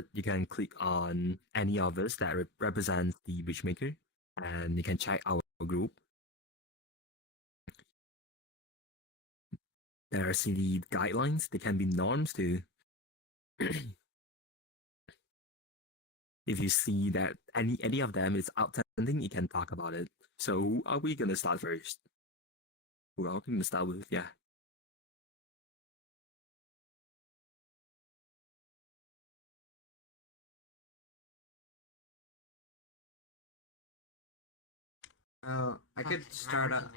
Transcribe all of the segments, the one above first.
it, you can click on any of us that represents the Witchmaker, and you can check our group. There are the guidelines. There can be norms too. If you see that any of them is outstanding, you can talk about it. So who are we gonna start first? Who are we gonna start with? Yeah. Oh, I could start up.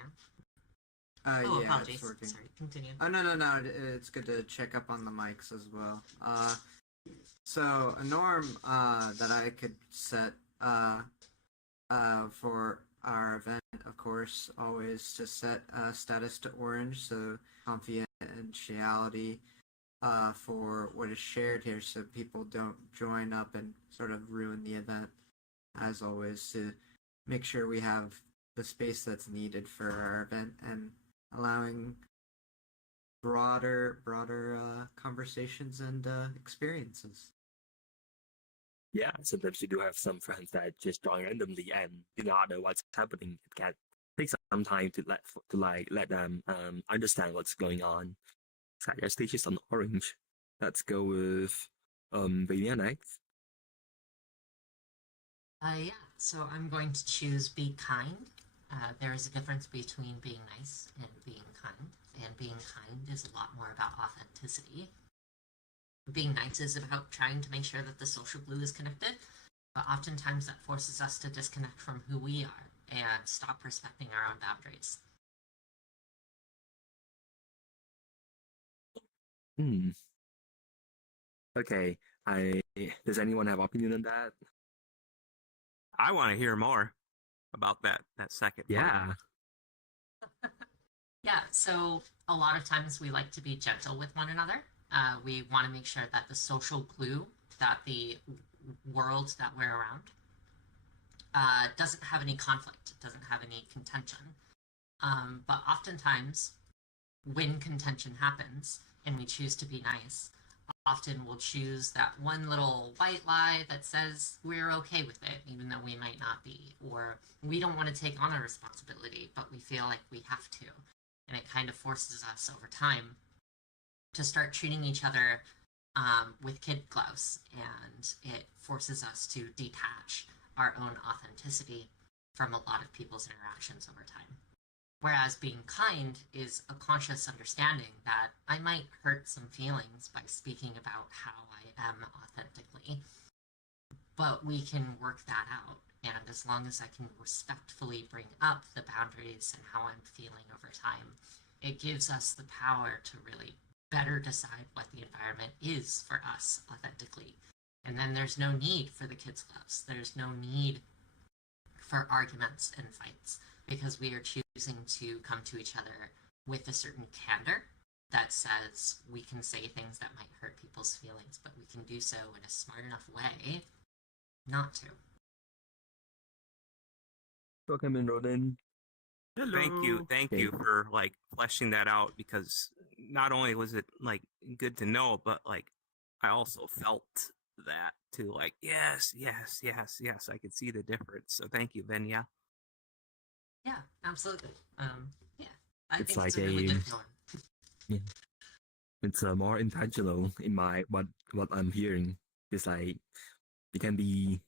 Oh, yeah, apologies. it's working. Sorry, continue. Oh, no. It's good to check up on the mics as well. So a norm that I could set for our event, of course, always to set status to orange, so confidentiality for what is shared here, so people don't join up and sort of ruin the event. As always, to make sure we have the space that's needed for our event and allowing broader conversations and experiences. Yeah, sometimes you do have some friends that just join randomly and do not know what's happening. It can take some time to let them understand what's going on. So your stage is on orange. Let's go with Vania next. Yeah, so I'm going to choose be kind. There is a difference between being nice and being kind, and being kind is a lot more about authenticity. Being nice is about trying to make sure that the social glue is connected, but oftentimes that forces us to disconnect from who we are and stop respecting our own boundaries. Okay, does anyone have opinion on that? I want to hear more about that second part. Yeah. Yeah, so a lot of times we like to be gentle with one another. We want to make sure that the social glue, that the world that we're around doesn't have any conflict, doesn't have any contention. But oftentimes, when contention happens and we choose to be nice, often we'll choose that one little white lie that says we're okay with it, even though we might not be, or we don't want to take on a responsibility, but we feel like we have to. And it kind of forces us over time to start treating each other with kid gloves, and it forces us to detach our own authenticity from a lot of people's interactions over time. Whereas being kind is a conscious understanding that I might hurt some feelings by speaking about how I am authentically, but we can work that out. And as long as I can respectfully bring up the boundaries and how I'm feeling over time, it gives us the power to really better decide what the environment is for us authentically. And then there's no need for the kids' gloves. There's no need for arguments and fights, because we are choosing to come to each other with a certain candor that says we can say things that might hurt people's feelings, but we can do so in a smart enough way not to. Welcome in, Roden. Hello. Thank you for like fleshing that out, because not only was it like good to know, but like I also felt that too. Like yes, I could see the difference. So thank you, Venya. Yeah, absolutely. Yeah, I It's think like it's a really good feeling. Yeah, it's more intentional in my what I'm hearing. It's like it can be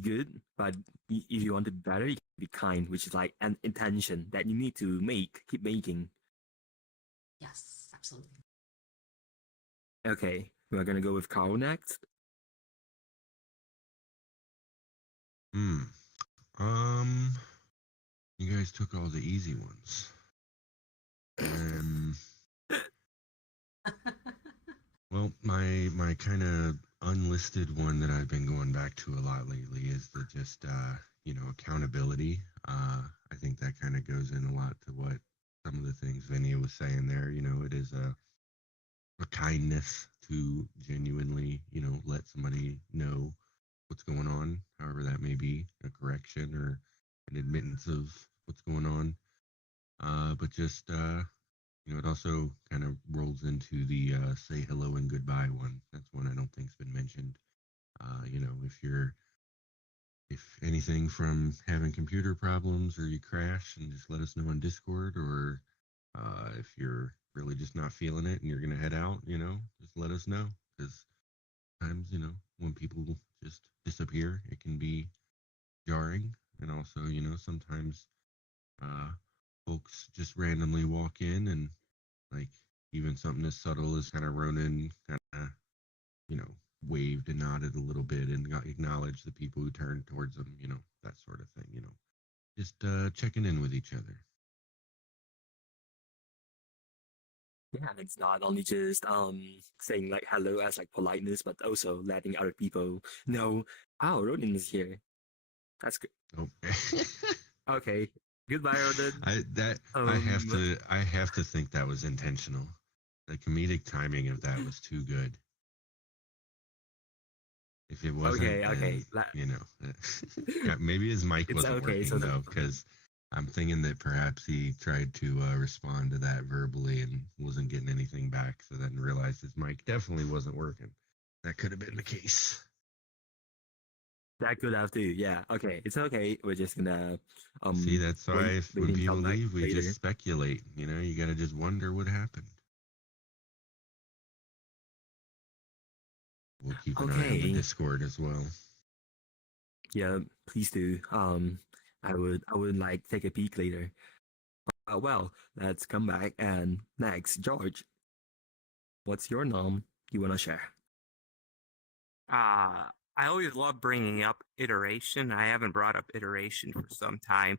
good, but if you want to be better, you can be kind, which is like an intention that you need to keep making. Yes, absolutely. Okay, we're gonna go with Carl next. You guys took all the easy ones. Well, my kind of unlisted one that I've been going back to a lot lately is the just accountability. I think that kind of goes in a lot to what some of the things Vinny was saying there. It is a kindness to genuinely, let somebody know what's going on, however that may be, a correction or an admittance of what's going on. But just it also kind of rolls into the say hello and goodbye one. That's one I don't think's been mentioned. if anything from having computer problems or you crash, and just let us know on Discord, or if you're really just not feeling it and you're gonna head out, just let us know, because sometimes when people just disappear, it can be jarring, and also sometimes folks just randomly walk in, and like even something as subtle as kind of Ronan kind of waved and nodded a little bit and acknowledged the people who turned towards them, that sort of thing, just checking in with each other. Yeah, it's not only just saying like hello as like politeness, but also letting other people know, oh, Ronan is here. That's good. Oh. Okay. Goodbye, Ronan. I have to think that was intentional. The comedic timing of that was too good. If it wasn't, okay. Maybe his mic It's wasn't okay, working so though, because I'm thinking that perhaps he tried to respond to that verbally and wasn't getting anything back, so then realized his mic definitely wasn't working. That could have been the case. That could have too. Yeah. Okay. It's okay. We're just gonna See, that's why wait when until people like leave, we later. just speculate. You gotta just wonder what happened. We'll keep an eye on the Okay. Discord as well. Yeah, please do. I would like take a peek later. Well, let's come back and next, George. What's your nom you wanna share? I always love bringing up iteration. I haven't brought up iteration for some time.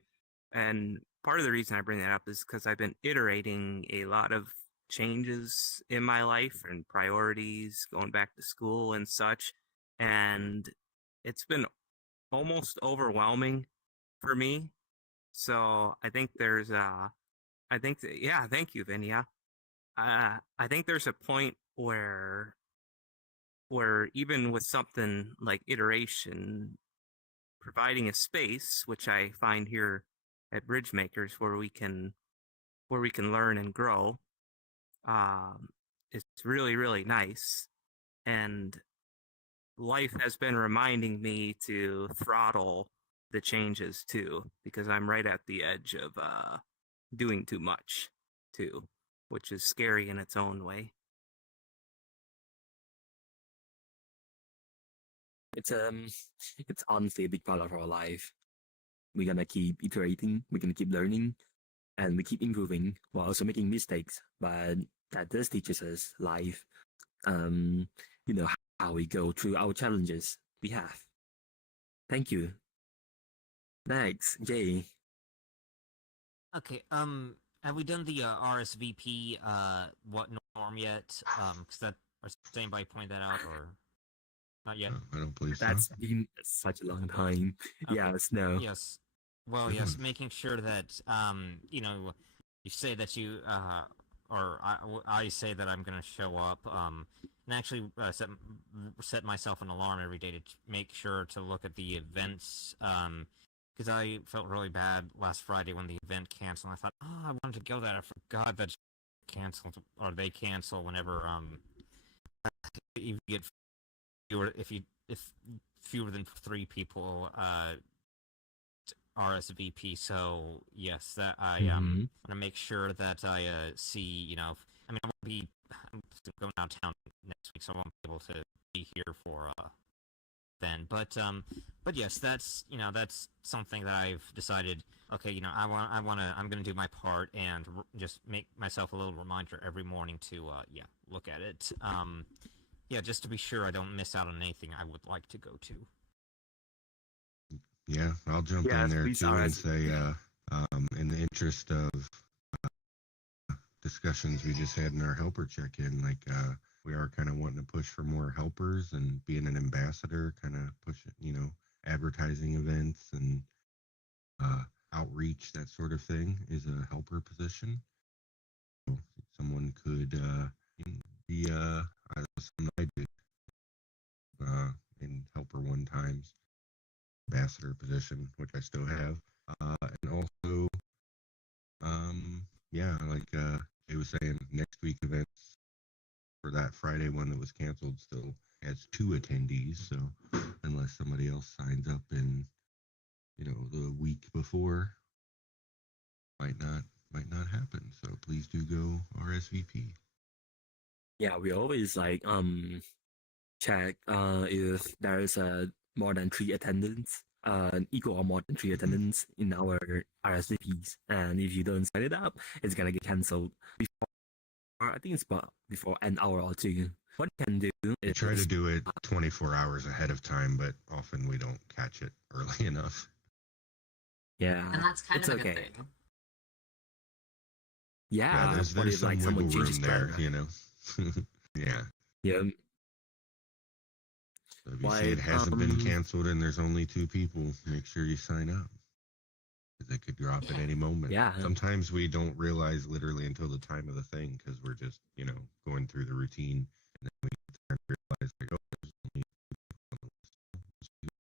And part of the reason I bring that up is because I've been iterating a lot of changes in my life and priorities, going back to school and such. And it's been almost overwhelming for me. So I think yeah, thank you, Vinya. I think there's a point where even with something like iteration, providing a space, which I find here at Bridgemakers, where we can learn and grow, it's really, really nice. And life has been reminding me to throttle the changes too, because I'm right at the edge of doing too much too, which is scary in its own way. It's honestly a big part of our life. We're gonna keep iterating, we're gonna keep learning, and we keep improving while also making mistakes. But that does teaches us life. Um, how we go through our challenges we have. Thank you. Next, Jay. Okay, have we done the RSVP what norm yet? Because that, or does anybody point that out, or not yet? I don't believe so. That's been such a long time. Okay. Yes, no. Yes. Well, yes, making sure that you say that you or I say that I'm gonna show up. And actually set myself an alarm every day to make sure to look at the events. Because I felt really bad last Friday when the event canceled. I thought, oh, I wanted to go there. I forgot that canceled, or they cancel whenever you get fewer, if fewer than 3 people RSVP. So yes, that I want to make sure that I see. I mean, I won't be going downtown next week, so I won't be able to be here for then. But yes, that's that's something that I've decided. Okay, I'm gonna do my part and just make myself a little reminder every morning to look at it. Just to be sure I don't miss out on anything I would like to go to. Yeah, I'll jump in there too and say, in the interest of discussions we just had in our helper check-in, like we are kind of wanting to push for more helpers and being an ambassador, kind of pushing, advertising events and outreach, that sort of thing, is a helper position. So someone could be something I did in helper one times ambassador position, which I still have, and also like it was saying, next week events for that Friday one that was canceled still has 2 attendees, so unless somebody else signs up in, the week before. Might not happen. So please do go RSVP. Yeah, we always check if there is a more than 3 attendance, equal or more than 3 attendance in our RSVPs, and if you don't set it up, it's gonna get cancelled before. I think it's before an hour or two. What you can do We is try to do it 24 hours ahead of time, but often we don't catch it early enough. yeah, And that's kind it's of a good okay. thing. Yeah, there's what if some wiggle someone room changes there, plan, right? Yeah. Yeah, So if you see like it hasn't been canceled and there's only 2 people, make sure you sign up. Because it could drop at Yeah. any moment. Yeah. Sometimes we don't realize literally until the time of the thing because we're just, going through the routine. And then we start to realize, like, oh, there's only 2 people on the list.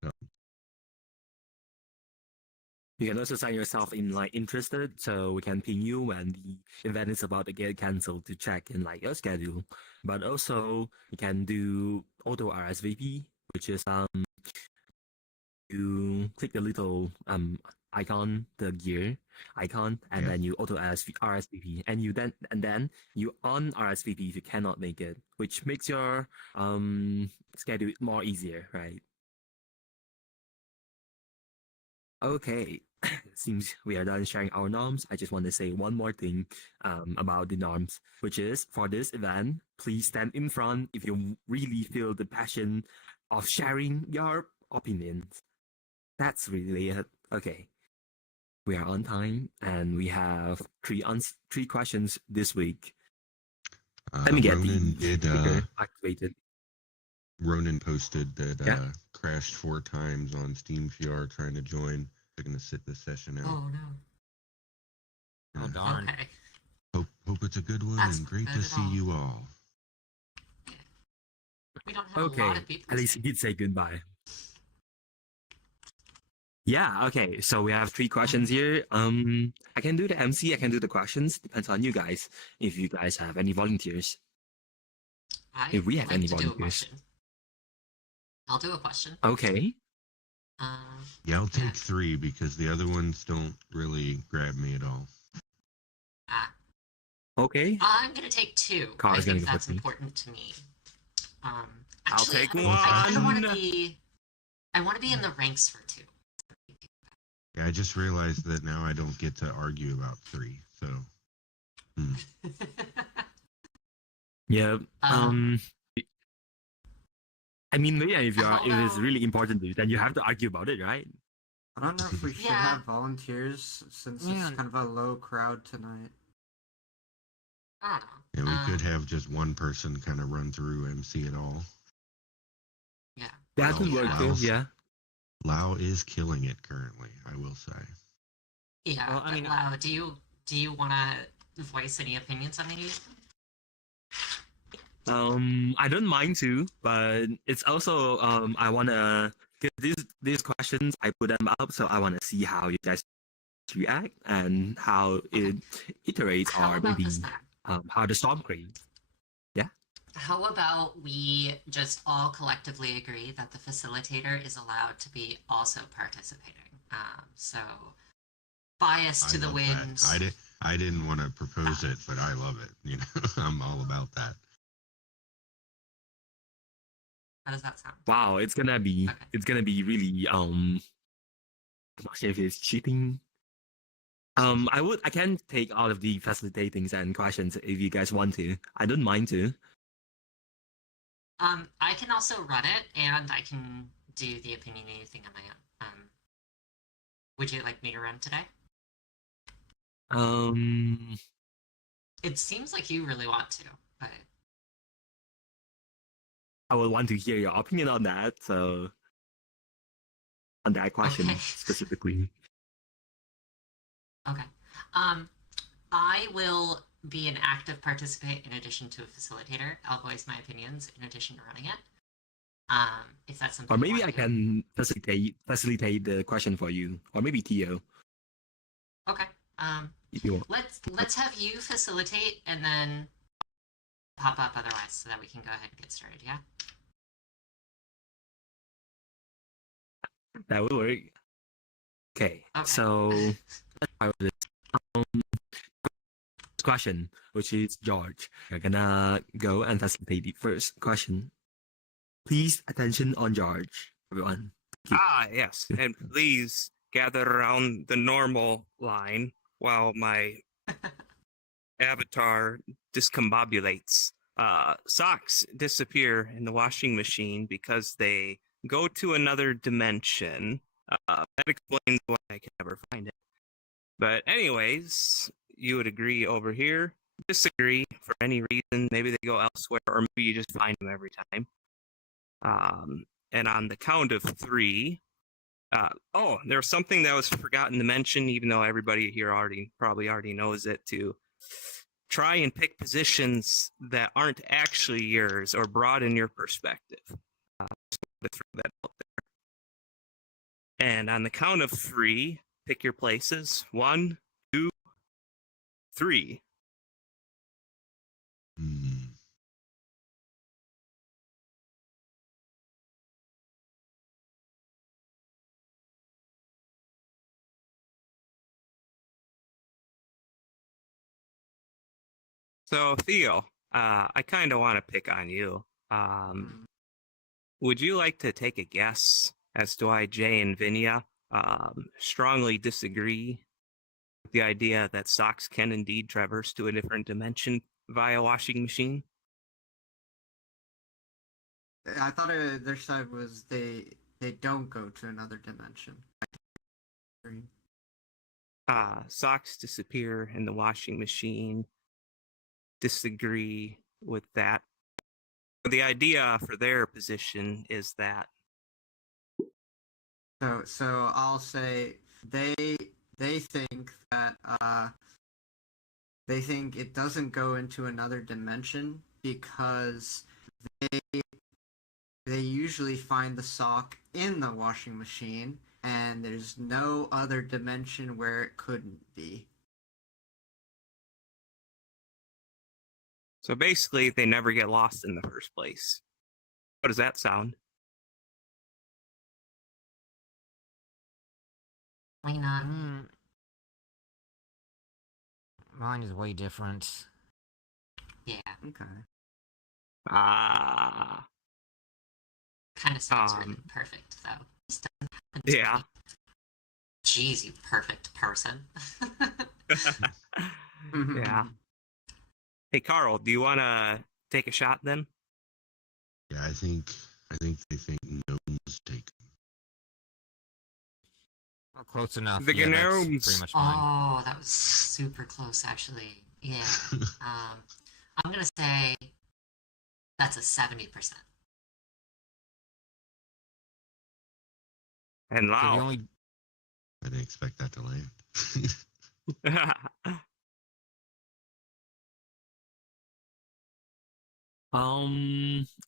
So, you can also sign yourself in interested, so we can ping you when the event is about to get cancelled to check in your schedule. But also you can do auto RSVP, which is you click the little icon, the gear icon, and then you auto RSVP, and then you on RSVP if you cannot make it, which makes your schedule more easier, right? Okay, seems we are done sharing our norms. I just want to say one more thing about the norms, which is for this event, please stand in front if you really feel the passion of sharing your opinions. That's really it. Okay, we are on time and we have three questions this week. Let me get Ronan the clicker activated. Ronan posted that Yeah. crashed 4 times on SteamVR trying to join. They're going to sit the session out. Oh no. Oh Yeah. darn. Okay. Hope it's a good one That's and great not to good at see all. you all. We don't have a lot Okay, of people. at least he did say goodbye. Yeah, okay, so we have 3 questions here. I can do the MC, I can do the questions. Depends on you guys. If you guys have any volunteers. If we have I'd any like to do a volunteers. question. I'll do a question. Okay. Yeah, I'll take Yeah. 3 because the other ones don't really grab me at all. Okay. I'm gonna take 2. Carl I is gonna think go that's first. important to me. I'll Actually, take I kind of want to one. be. I want to be in the ranks for 2. Yeah, I just realized that now I don't get to argue about 3. So, Yeah. I mean, maybe if it's really important to you, then you have to argue about it, right? I don't know if we should Yeah. have volunteers since Yeah. it's kind of a low crowd tonight. I don't know. yeah, we could have just one person kind of run through MC it all. Yeah. That Well, could work too, Laos- yeah. Lao is killing it currently, I will say. Yeah. Well, I mean, Lau, do you want to voice any opinions on these? I don't mind too, but it's also I wanna because these questions I put them up, so I wanna see how you guys react and how it iterates How or about maybe this then? how the storm creates. How about we just all collectively agree that the facilitator is allowed to be also participating? So bias to I the love wind. that. I didn't want to propose it, but I love it. I'm all about that. How does that sound? Wow, it's gonna be really I'm not sure if it's cheating. I can take all of the facilitatings and questions if you guys want to. I don't mind to. I can also run it, and I can do the opinionated thing on my own. Would you like me to run today? It seems like you really want to, but I would want to hear your opinion on that. So on that question Okay. specifically. okay. I will be an active participant in addition to a facilitator. I'll voice my opinions in addition to running it. If that's something. Or maybe you I want to can facilitate the question for you, or maybe Tio. do. Okay. If you want. Let's have you facilitate and then pop up otherwise, so that we can go ahead and get started. Yeah. That would work. Okay, so let's start with this question, which is George. We're gonna go and facilitate the first question. Please attention on George, everyone. Yes, and please gather around the normal line while my avatar discombobulates. Socks disappear in the washing machine because they go to another dimension. That explains why I can never find it. But anyways, you would agree over here. Disagree for any reason. Maybe they go elsewhere, or maybe you just find them every time. And on the count of 3, there's something that was forgotten to mention, even though everybody here probably already knows it, to try and pick positions that aren't actually yours or broaden your perspective. Just wanted to throw that out there. And on the count of 3, pick your places. 1, 2, 3. So, Theo, I kind of want to pick on you. Would you like to take a guess as to why Jay and Vinia strongly disagree with the idea that socks can indeed traverse to a different dimension via washing machine? I thought their side was they don't go to another dimension. Socks disappear in the washing machine. Disagree with that. The idea for their position is that. So I'll say they think that they think it doesn't go into another dimension because they usually find the sock in the washing machine, and there's no other dimension where it couldn't be. So basically, they never get lost in the first place. How does that sound? Why not? Mine is way different. Yeah. Okay. Kind of sounds really perfect, though. Just doesn't happen to Yeah. me. Jeez, you perfect person. Yeah. Hey, Carl, do you want to take a shot then? Yeah, I think they think no mistake. Well, close enough. The Yeah, that's gnomes. pretty much mine. Oh, that was super close, actually. Yeah. I'm gonna say that's a 70%. And So the wow. only I didn't expect that to land.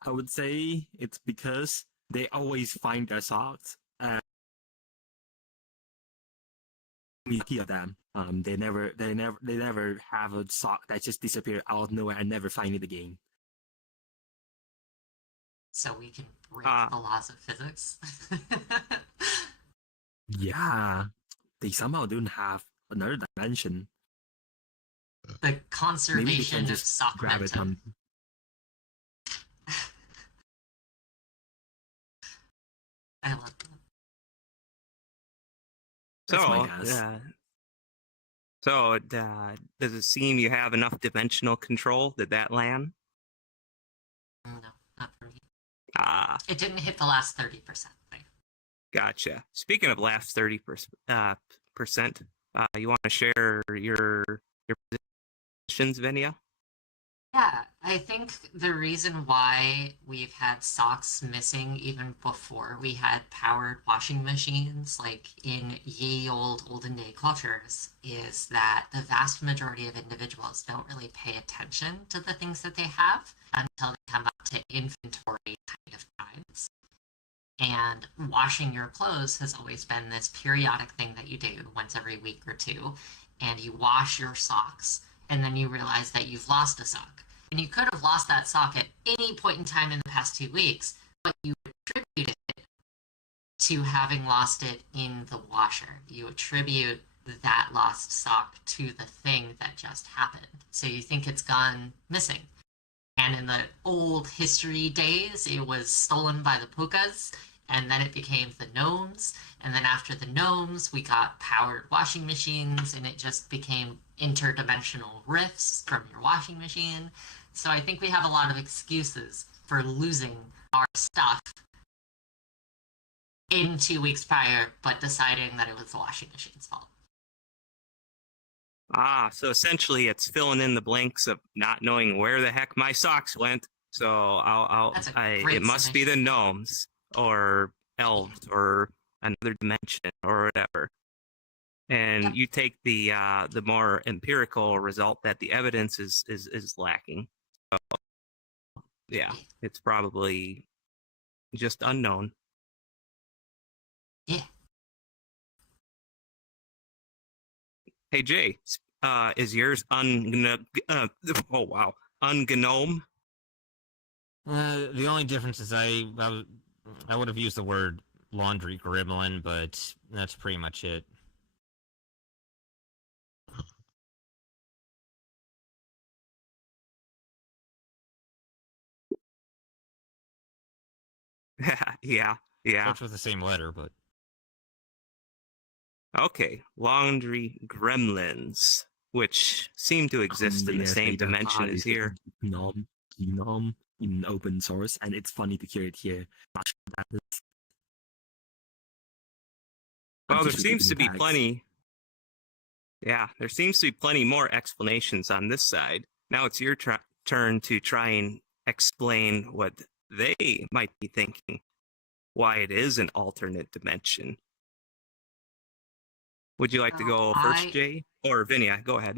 I would say it's because they always find their socks. And lucky of them. They never have a sock that just disappear out of nowhere and never find it again. So we can break the laws of physics. Yeah, they somehow don't have another dimension. The Maybe they conservation can of just sock grab it momentum. from. I love that. That's my So, guess. Does it seem you have enough dimensional control? Did that land? No, not for me. It didn't hit the last 30% thing. Gotcha. Speaking of last 30%, you want to share your positions, Vinia? Yeah, I think the reason why we've had socks missing even before we had powered washing machines, like in ye olden day cultures, is that the vast majority of individuals don't really pay attention to the things that they have until they come up to inventory kind of times. And washing your clothes has always been this periodic thing that you do once every week or two, and you wash your socks, and then you realize that you've lost a sock. And you could have lost that sock at any point in time in the past 2 weeks, but you attributed it to having lost it in the washer. You attribute that lost sock to the thing that just happened. So you think it's gone missing. And in the old history days, it was stolen by the Pukas, and then it became the gnomes. And then after the gnomes, we got powered washing machines, and it just became interdimensional rifts from your washing machine. So I think we have a lot of excuses for losing our stuff in 2 weeks prior, but deciding that it was the washing machine's fault. So essentially it's filling in the blanks of not knowing where the heck my socks went. So it must be the gnomes or elves or another dimension or whatever. And you take the more empirical result that the evidence is lacking. So yeah, it's probably just unknown. Yeah. Hey Jay, is yours ungnome? The only difference is I would have used the word laundry gremlin, but that's pretty much it. Yeah. Starts with the same letter, but okay, laundry gremlins, which seem to exist in the same dimension as here. Genome in open source, and it's funny to hear it here. Not sure that is. Well, there seems to be plenty. Yeah, there seems to be plenty more explanations on this side. Now it's your turn to try and explain what they might be thinking, why it is an alternate dimension. Would you like to go first, Jay? Or Vinia, go ahead.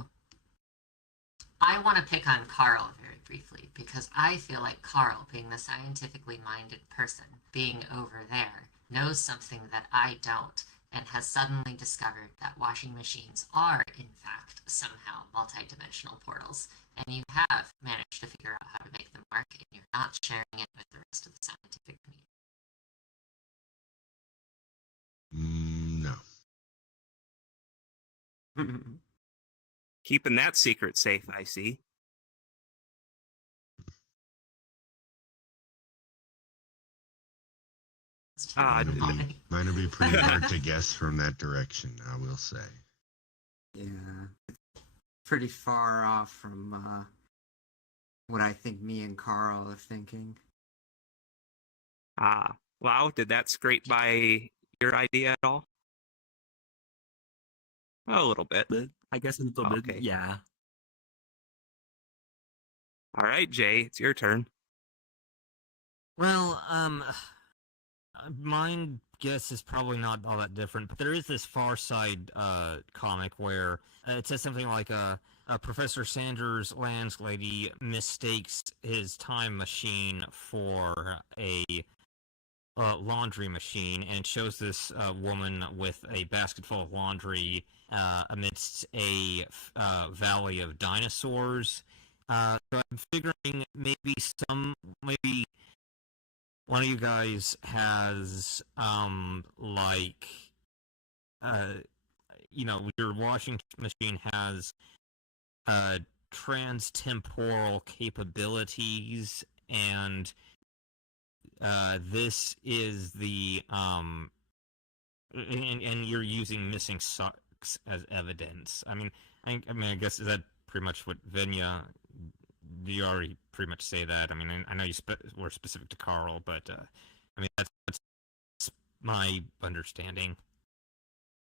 I want to pick on Carl very briefly, because I feel like Carl, being the scientifically minded person, being over there, knows something that I don't, and has suddenly discovered that washing machines are, in fact, somehow multidimensional portals, and you have managed to figure out how to make them work, and you're not sharing it with the rest of the scientific community. No. Keeping that secret safe, I see. Mine will be pretty hard to guess from that direction, I will say. Yeah, it's pretty far off from what I think me and Carl are thinking. Wow, did that scrape by your idea at all? A little bit. I guess a little bit, yeah. All right, Jay, it's your turn. Well, mine guess is probably not all that different, but there is this Far Side comic where it says something like Professor Sanders' landlady mistakes his time machine for a laundry machine, and it shows this woman with a basket full of laundry amidst a valley of dinosaurs. So I'm figuring maybe one of you guys has your washing machine has trans-temporal capabilities, and this is the and you're using missing socks as evidence. I guess is that pretty much what Venya? You already pretty much say that. I mean, I know you were specific to Carl, but that's my understanding.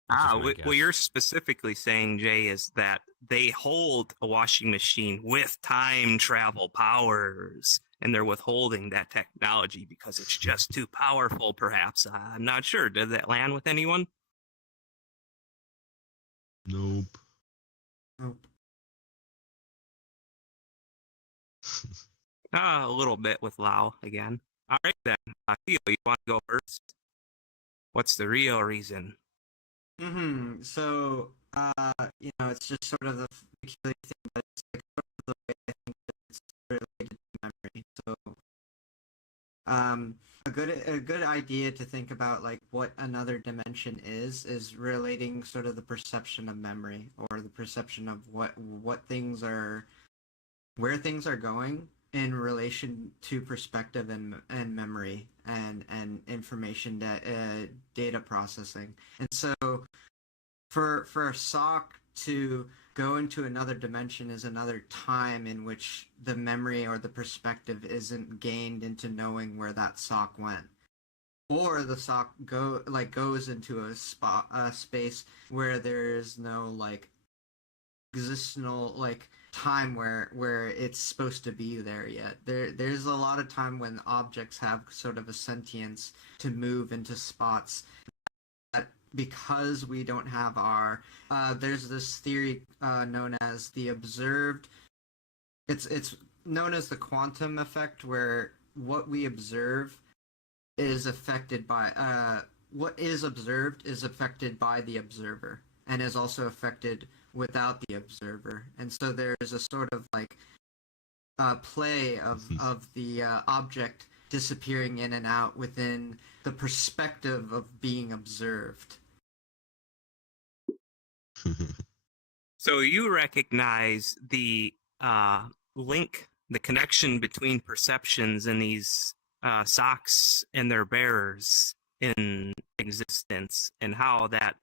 What you're specifically saying, Jay, is that they hold a washing machine with time travel powers, and they're withholding that technology because it's just too powerful, perhaps. I'm not sure. Did that land with anyone? Nope. A little bit with Lau again. All right, then. Theo, you want to go first? What's the real reason? So, it's just sort of the peculiar thing, but it's like sort of the way I think that it's related to memory. So, a good idea to think about like what another dimension is relating sort of the perception of memory or the perception of what things are, where things are going in relation to perspective and memory and information data processing. And so for a sock to go into another dimension is another time in which the memory or the perspective isn't gained into knowing where that sock went, or the sock goes into a space where there is no like existential like time where it's supposed to be there yet. There's a lot of time when objects have sort of a sentience to move into spots that, because we don't have our there's this theory known as the observed, it's known as the quantum effect, where what we observe is affected by what is observed is affected by the observer and is also affected without the observer. And so there's a sort of like play of the object disappearing in and out within the perspective of being observed. So you recognize the link, the connection between perceptions and these socks and their bearers in existence, and how that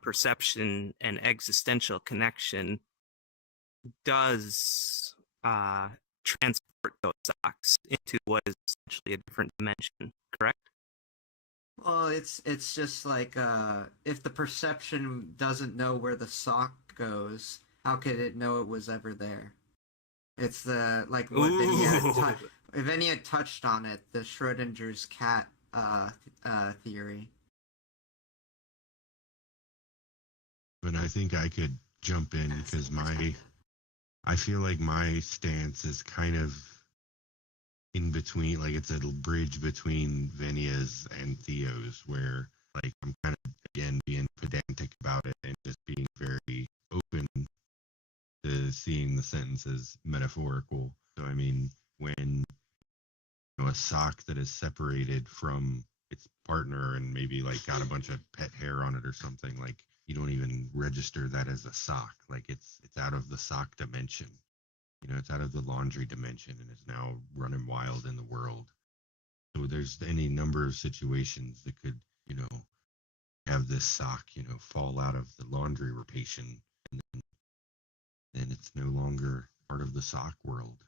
perception and existential connection does transport those socks into what is essentially a different dimension, correct? Well, it's just like if the perception doesn't know where the sock goes, how could it know it was ever there? It's the like what Vinny had touched on it, the Schrodinger's cat theory. But I think I could jump in because I feel like my stance is kind of in between, like it's a bridge between Venia's and Theo's, where like I'm kind of again being pedantic about it and just being very open to seeing the sentence as metaphorical. So I mean, when a sock that is separated from its partner and maybe like got a bunch of pet hair on it or something, like you don't even register that as a sock. Like it's out of the sock dimension. It's out of the laundry dimension and is now running wild in the world. So there's any number of situations that could, have this sock, fall out of the laundry rotation, and then it's no longer part of the sock world.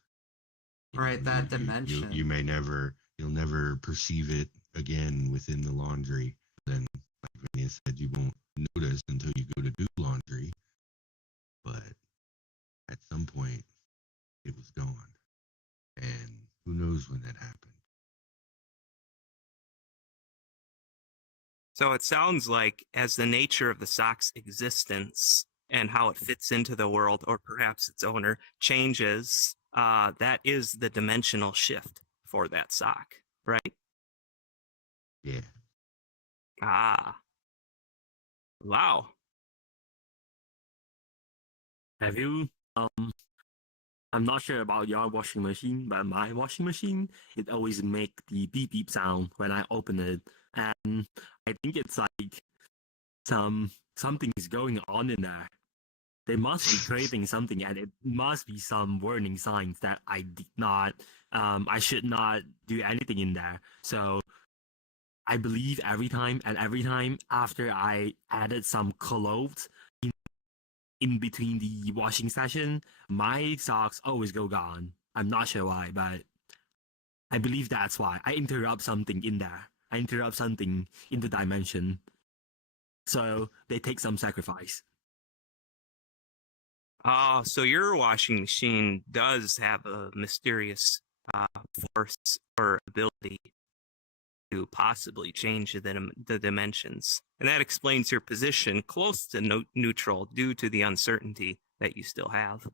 Right, that dimension. You'll never perceive it again within the laundry. Then, like Vinny said, you won't notice until you go to do laundry. But at some point, it was gone. And who knows when that happened. So it sounds like, as the nature of the sock's existence and how it fits into the world, or perhaps its owner, changes, that is the dimensional shift for that sock, right? Yeah. Ah. Wow. Have you I'm not sure about your washing machine, but my washing machine, it always make the beep beep sound when I open it. And I think it's like something is going on in there. They must be creating something, and it must be some warning signs that I did not I should not do anything in there. So I believe every time after I added some clothes in between the washing session, my socks always go gone. I'm not sure why, but I believe that's why. I interrupt something in there. I interrupt something in the dimension. So they take some sacrifice. Oh, so your washing machine does have a mysterious force or ability to possibly change the dimensions. And that explains your position close to neutral due to the uncertainty that you still have.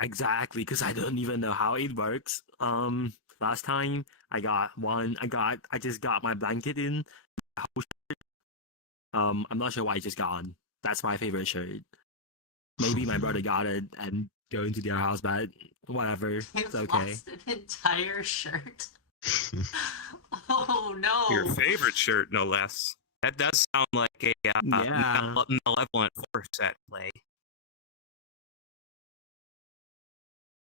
Exactly, because I don't even know how it works. Last time I just got my blanket in. I'm not sure why it just gone. That's my favorite shirt. Maybe my brother got it and going to their house, but whatever. You've It's okay. lost an entire shirt. Oh Your no! favorite shirt, no less. That does sound like a Yeah. malevolent force at play.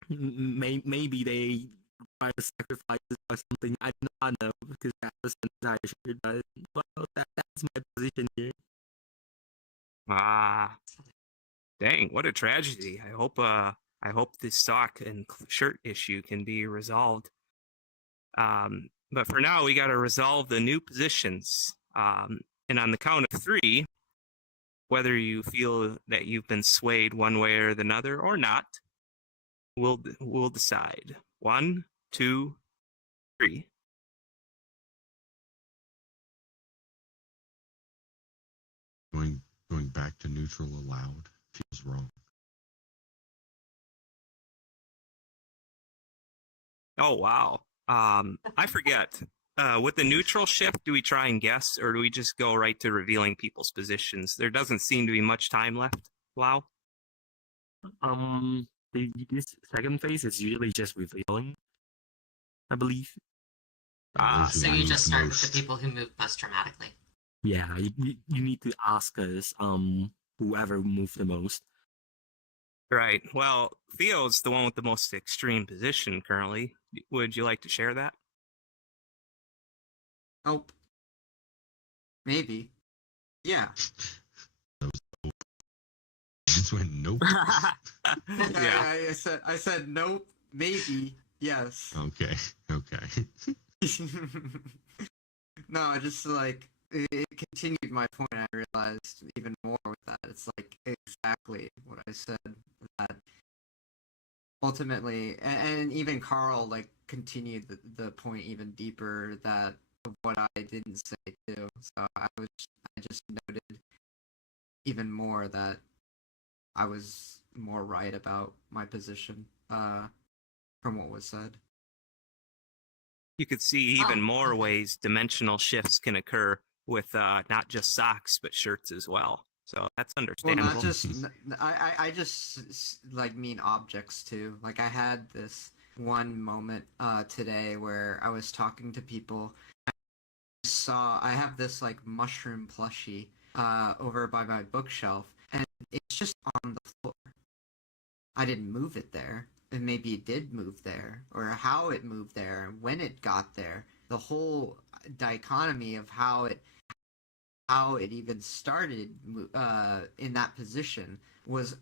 Maybe they require sacrifices or something. I do not know because that was an entire shirt, but well, that's my position here. Ah, dang! What a tragedy. I hope this sock and shirt issue can be resolved. But for now, we got to resolve the new positions. And on the count of three, whether you feel that you've been swayed one way or the other or not, we'll decide. 1, 2, 3. Going back to neutral allowed feels wrong. Oh wow. I forget. With the neutral shift, do we try and guess, or do we just go right to revealing people's positions? There doesn't seem to be much time left. Wow. This second phase is usually just revealing, I believe. Ah, Those who So you moved just start with most. the people who move most dramatically. Yeah, you need to ask us, whoever moved the most. right. Well, Theo's the one with the most extreme position currently. Would you like to share that? Nope. Maybe. Yeah. Just went nope. Yeah. I said nope. Maybe. Yes. Okay. No, I just like it continued my point. I realized even more with that. It's like exactly what I said. That ultimately, and even Carl like continued the point even deeper that of what I didn't say too. So I just noted even more that I was more right about my position from what was said. You could see even more ways dimensional shifts can occur with not just socks but shirts as well. So that's Well, understandable. not just I just like mean objects too. Like I had this one moment today where I was talking to people. I have this like mushroom plushie over by my bookshelf, and it's just on the floor. I didn't move it there, and maybe it did move there, or how it moved there, and when it got there. The whole dichotomy of how it even started in that position was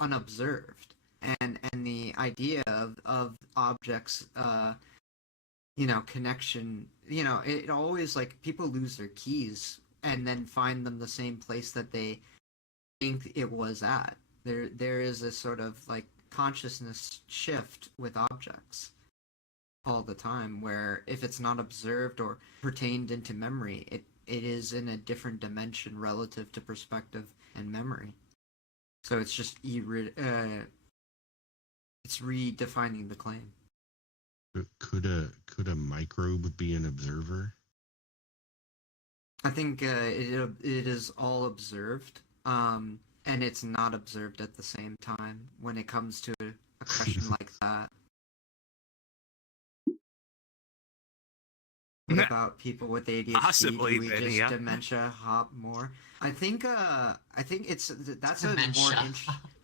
unobserved, and the idea of objects connection, it always like people lose their keys and then find them the same place that they think it was at. There is a sort of like consciousness shift with objects all the time where if it's not observed or pertained into memory, it is in a different dimension relative to perspective and memory. So it's just it's redefining the claim. Could a microbe be an observer? I think it is all observed, and it's not observed at the same time when it comes to a question like that. What about people with ADHD? Possibly, Do we then, just yeah. dementia hop more? I think that's Dementia.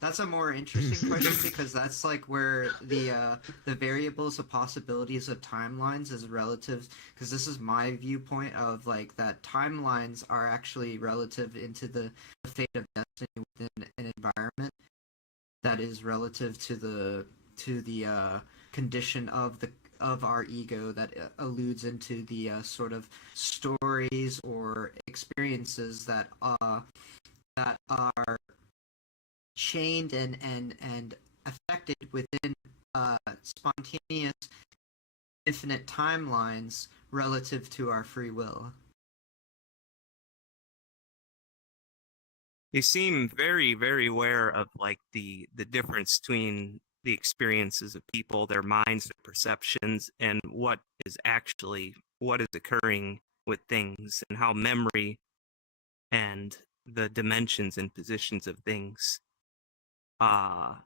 that's a more interesting question because that's like where the variables of possibilities of timelines is relative, because this is my viewpoint of like that timelines are actually relative into the fate of destiny within an environment that is relative to the condition of our ego that alludes into the sort of stories or experiences that are chained and affected within spontaneous infinite timelines relative to our free will. You seem very, very aware of like the difference between the experiences of people, their minds, their perceptions, and what is occurring with things, and how memory and the dimensions and positions of things are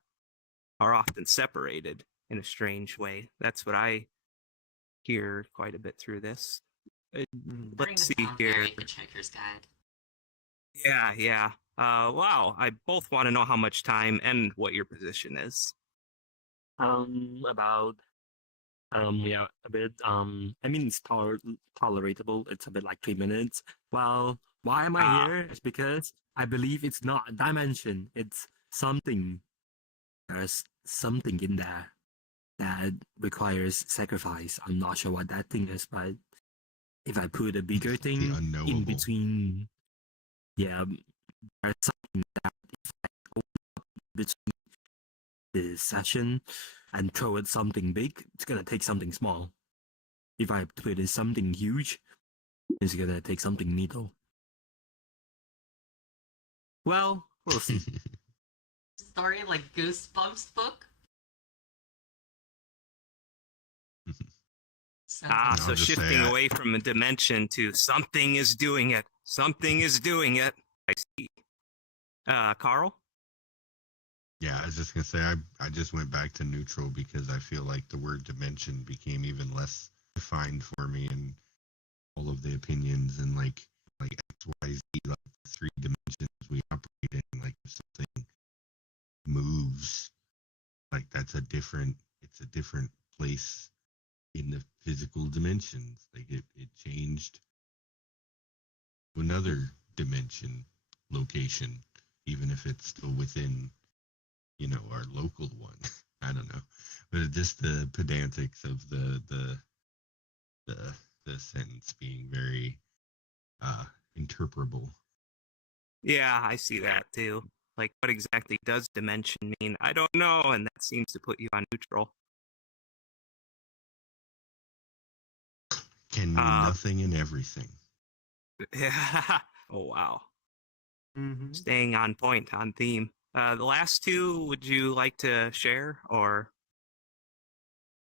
often separated in a strange way. That's what I hear quite a bit through this. During Let's the see here. Foundry Hitchhiker's Guide. Yeah. Wow. I both want to know how much time and what your position is. About yeah, a bit. I mean, it's tolerable. It's a bit like 3 minutes. Well, why am I Ah. here? It's because I believe it's not a dimension. It's something. There's something in there that requires sacrifice. I'm not sure what that thing is, but if I put a bigger The thing in unknowable. between, yeah, there's something that if I open up between the session and throw at something big, it's gonna take something small. If I put in something huge, it's gonna take something little. Well, we'll see. Story like Goosebumps book. So Ah, I'll so just say shifting away from a dimension to something is doing it. Something is doing it. I see. Carl? Yeah, I was just gonna say I just went back to neutral because I feel like the word dimension became even less defined for me, and all of the opinions and like X, Y, Z, like the 3 dimensions we operate in. Like if something moves, like it's a different place in the physical dimensions. Like it changed to another dimension location, even if it's still within our local one. I don't know, but just the pedantics of the sentence being very interpretable. Yeah, I see that too. Like, what exactly does dimension mean? I don't know, and that seems to put you on neutral. Can mean nothing and everything. Yeah. Oh, wow. Mm-hmm. Staying on point, on theme. The last 2, would you like to share, or?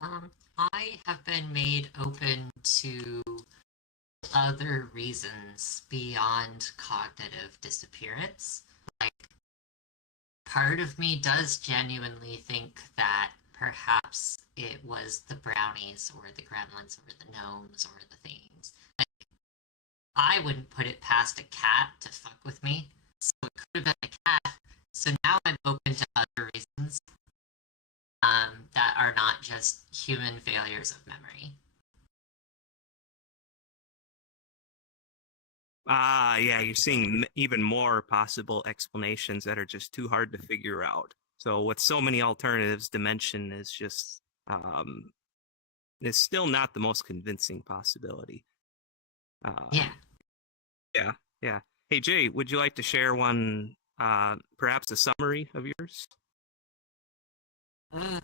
I have been made open to other reasons beyond cognitive disappearance. Like, part of me does genuinely think that perhaps it was the brownies or the gremlins or the gnomes or the things. Like, I wouldn't put it past a cat to fuck with me, so it could have been a cat. So now I'm open to other reasons that are not just human failures of memory. Yeah, you're seeing even more possible explanations that are just too hard to figure out. So with so many alternatives, dimension is just it's still not the most convincing possibility. Yeah. Yeah. Hey Jay, would you like to share one, perhaps a summary of yours? I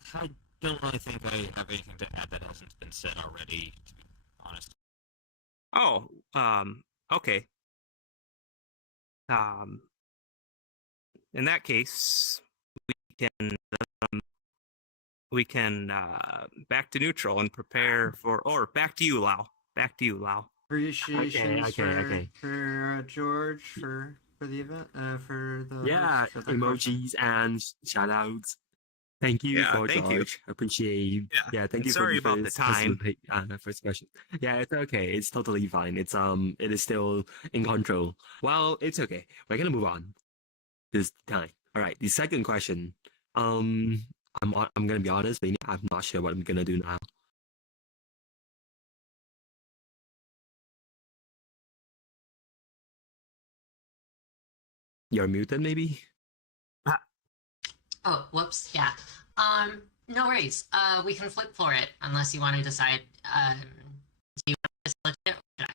don't really think I have anything to add that hasn't been said already, to be honest. Oh, okay. In that case, we can back to neutral and prepare for, or back to you, Lau. Back to you, Lau. Appreciations Okay. for George for the event, for the Yeah, host for the question. emojis and shout outs. Thank you Yeah, for thank you. George. Appreciate. Yeah, Thank you sorry for about the time. first question. Yeah, it's okay. It's totally fine. It is still in control. Well, it's okay. We're gonna move on this time. All right. The second question. I'm gonna be honest, Benny. I'm not sure what I'm gonna do now. You're muted, maybe. Oh, whoops. Yeah. No worries. We can flip for it unless you want to decide. Do you want to facilitate it? Or should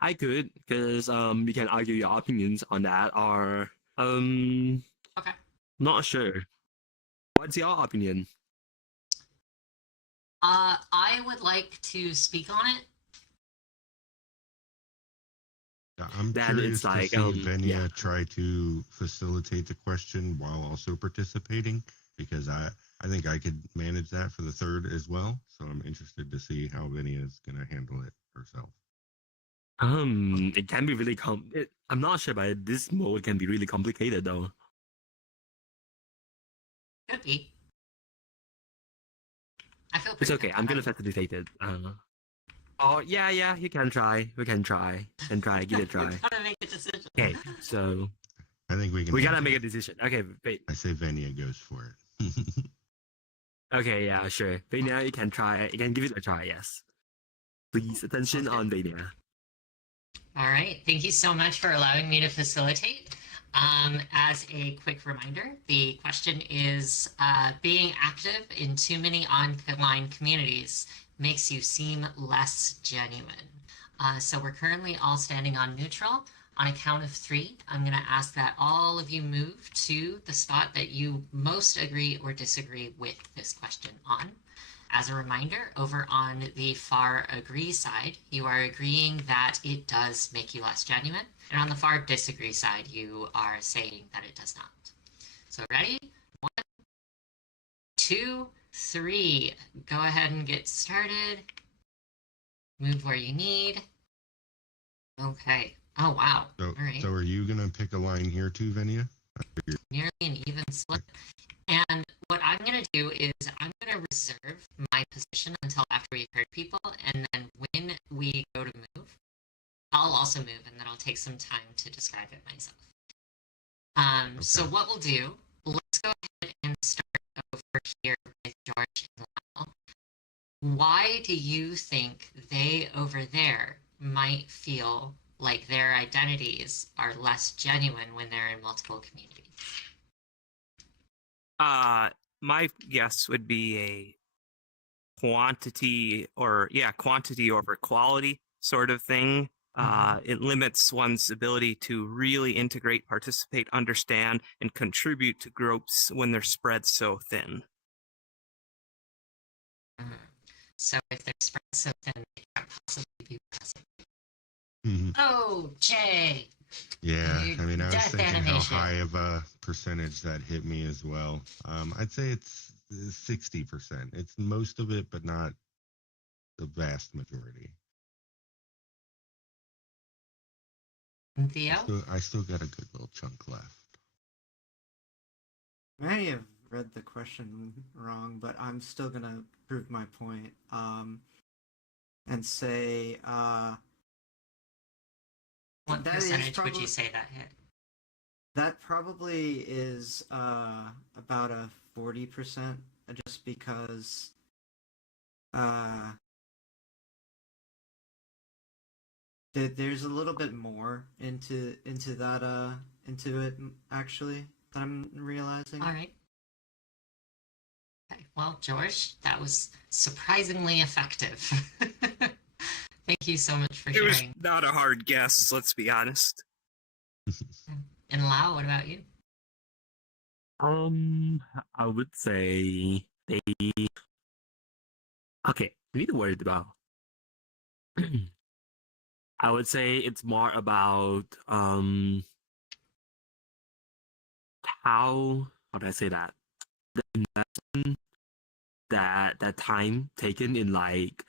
I? I could, because we can argue your opinions on that, or Okay. not sure. What's your opinion? I would like to speak on it. Yeah, I'm Then curious it's like, to see Venia yeah. try to facilitate the question while also participating, because I think I could manage that for the third as well. So I'm interested to see how Venia is going to handle it herself. It can be really I'm not sure, but this mode can be really complicated though. Could be. I feel It's pretty okay. good I'm about gonna it. facilitate it. Oh yeah, yeah. You can try. We can try. Can try. Give it a try. We gotta make a decision. Okay. So I think we can. we gotta handle make a it. decision. Okay. Wait. I say Venia goes for it. Okay. Yeah. Sure. Vania, you can try. You can give it a try. Yes. Please attention Okay. on Vania. All right. Thank you so much for allowing me to facilitate. As a quick reminder, the question is being active in too many online communities makes you seem less genuine. So we're currently all standing on neutral. On a count of 3, I'm going to ask that all of you move to the spot that you most agree or disagree with this question on. As a reminder, over on the far agree side, you are agreeing that it does make you less genuine. And on the far disagree side, you are saying that it does not. So ready? 1, 2, 3. Go ahead and get started. Move where you need. Okay. Oh, wow. So, All right. so are you gonna pick a line here too, Venia? Nearly an even split. And what I'm going to do is I'm going to reserve my position until after we've heard people. And then when we go to move, I'll also move and then I'll take some time to describe it myself. So what we'll do, let's go ahead and start over here with George and Lyle. Why do you think they over there might feel like their identities are less genuine when they're in multiple communities? My guess would be a quantity over quality sort of thing. It limits one's ability to really integrate, participate, understand, and contribute to groups when they're spread so thin. So if they're spread so thin, they can't possibly be present. Mm-hmm. Oh, Jay! Yeah, I mean, I was Death thinking animation. how high of a percentage that hit me as well. I'd say it's 60%. It's most of it, but not the vast majority. Theo? I still got a good little chunk left. I may have read the question wrong, but I'm still gonna prove my point. And say What that is percentage would probably- you say that hit? that probably is about a 40%, just because there's a little bit more into that into it actually that I'm realizing. All right. Okay. Well, George, that was surprisingly effective. Thank you so much for It was sharing. not a hard guess, let's be honest. And Lau, what about you? I would say they. Okay, we need to worry about. I would say it's more about how do I say that, the investment that time taken in like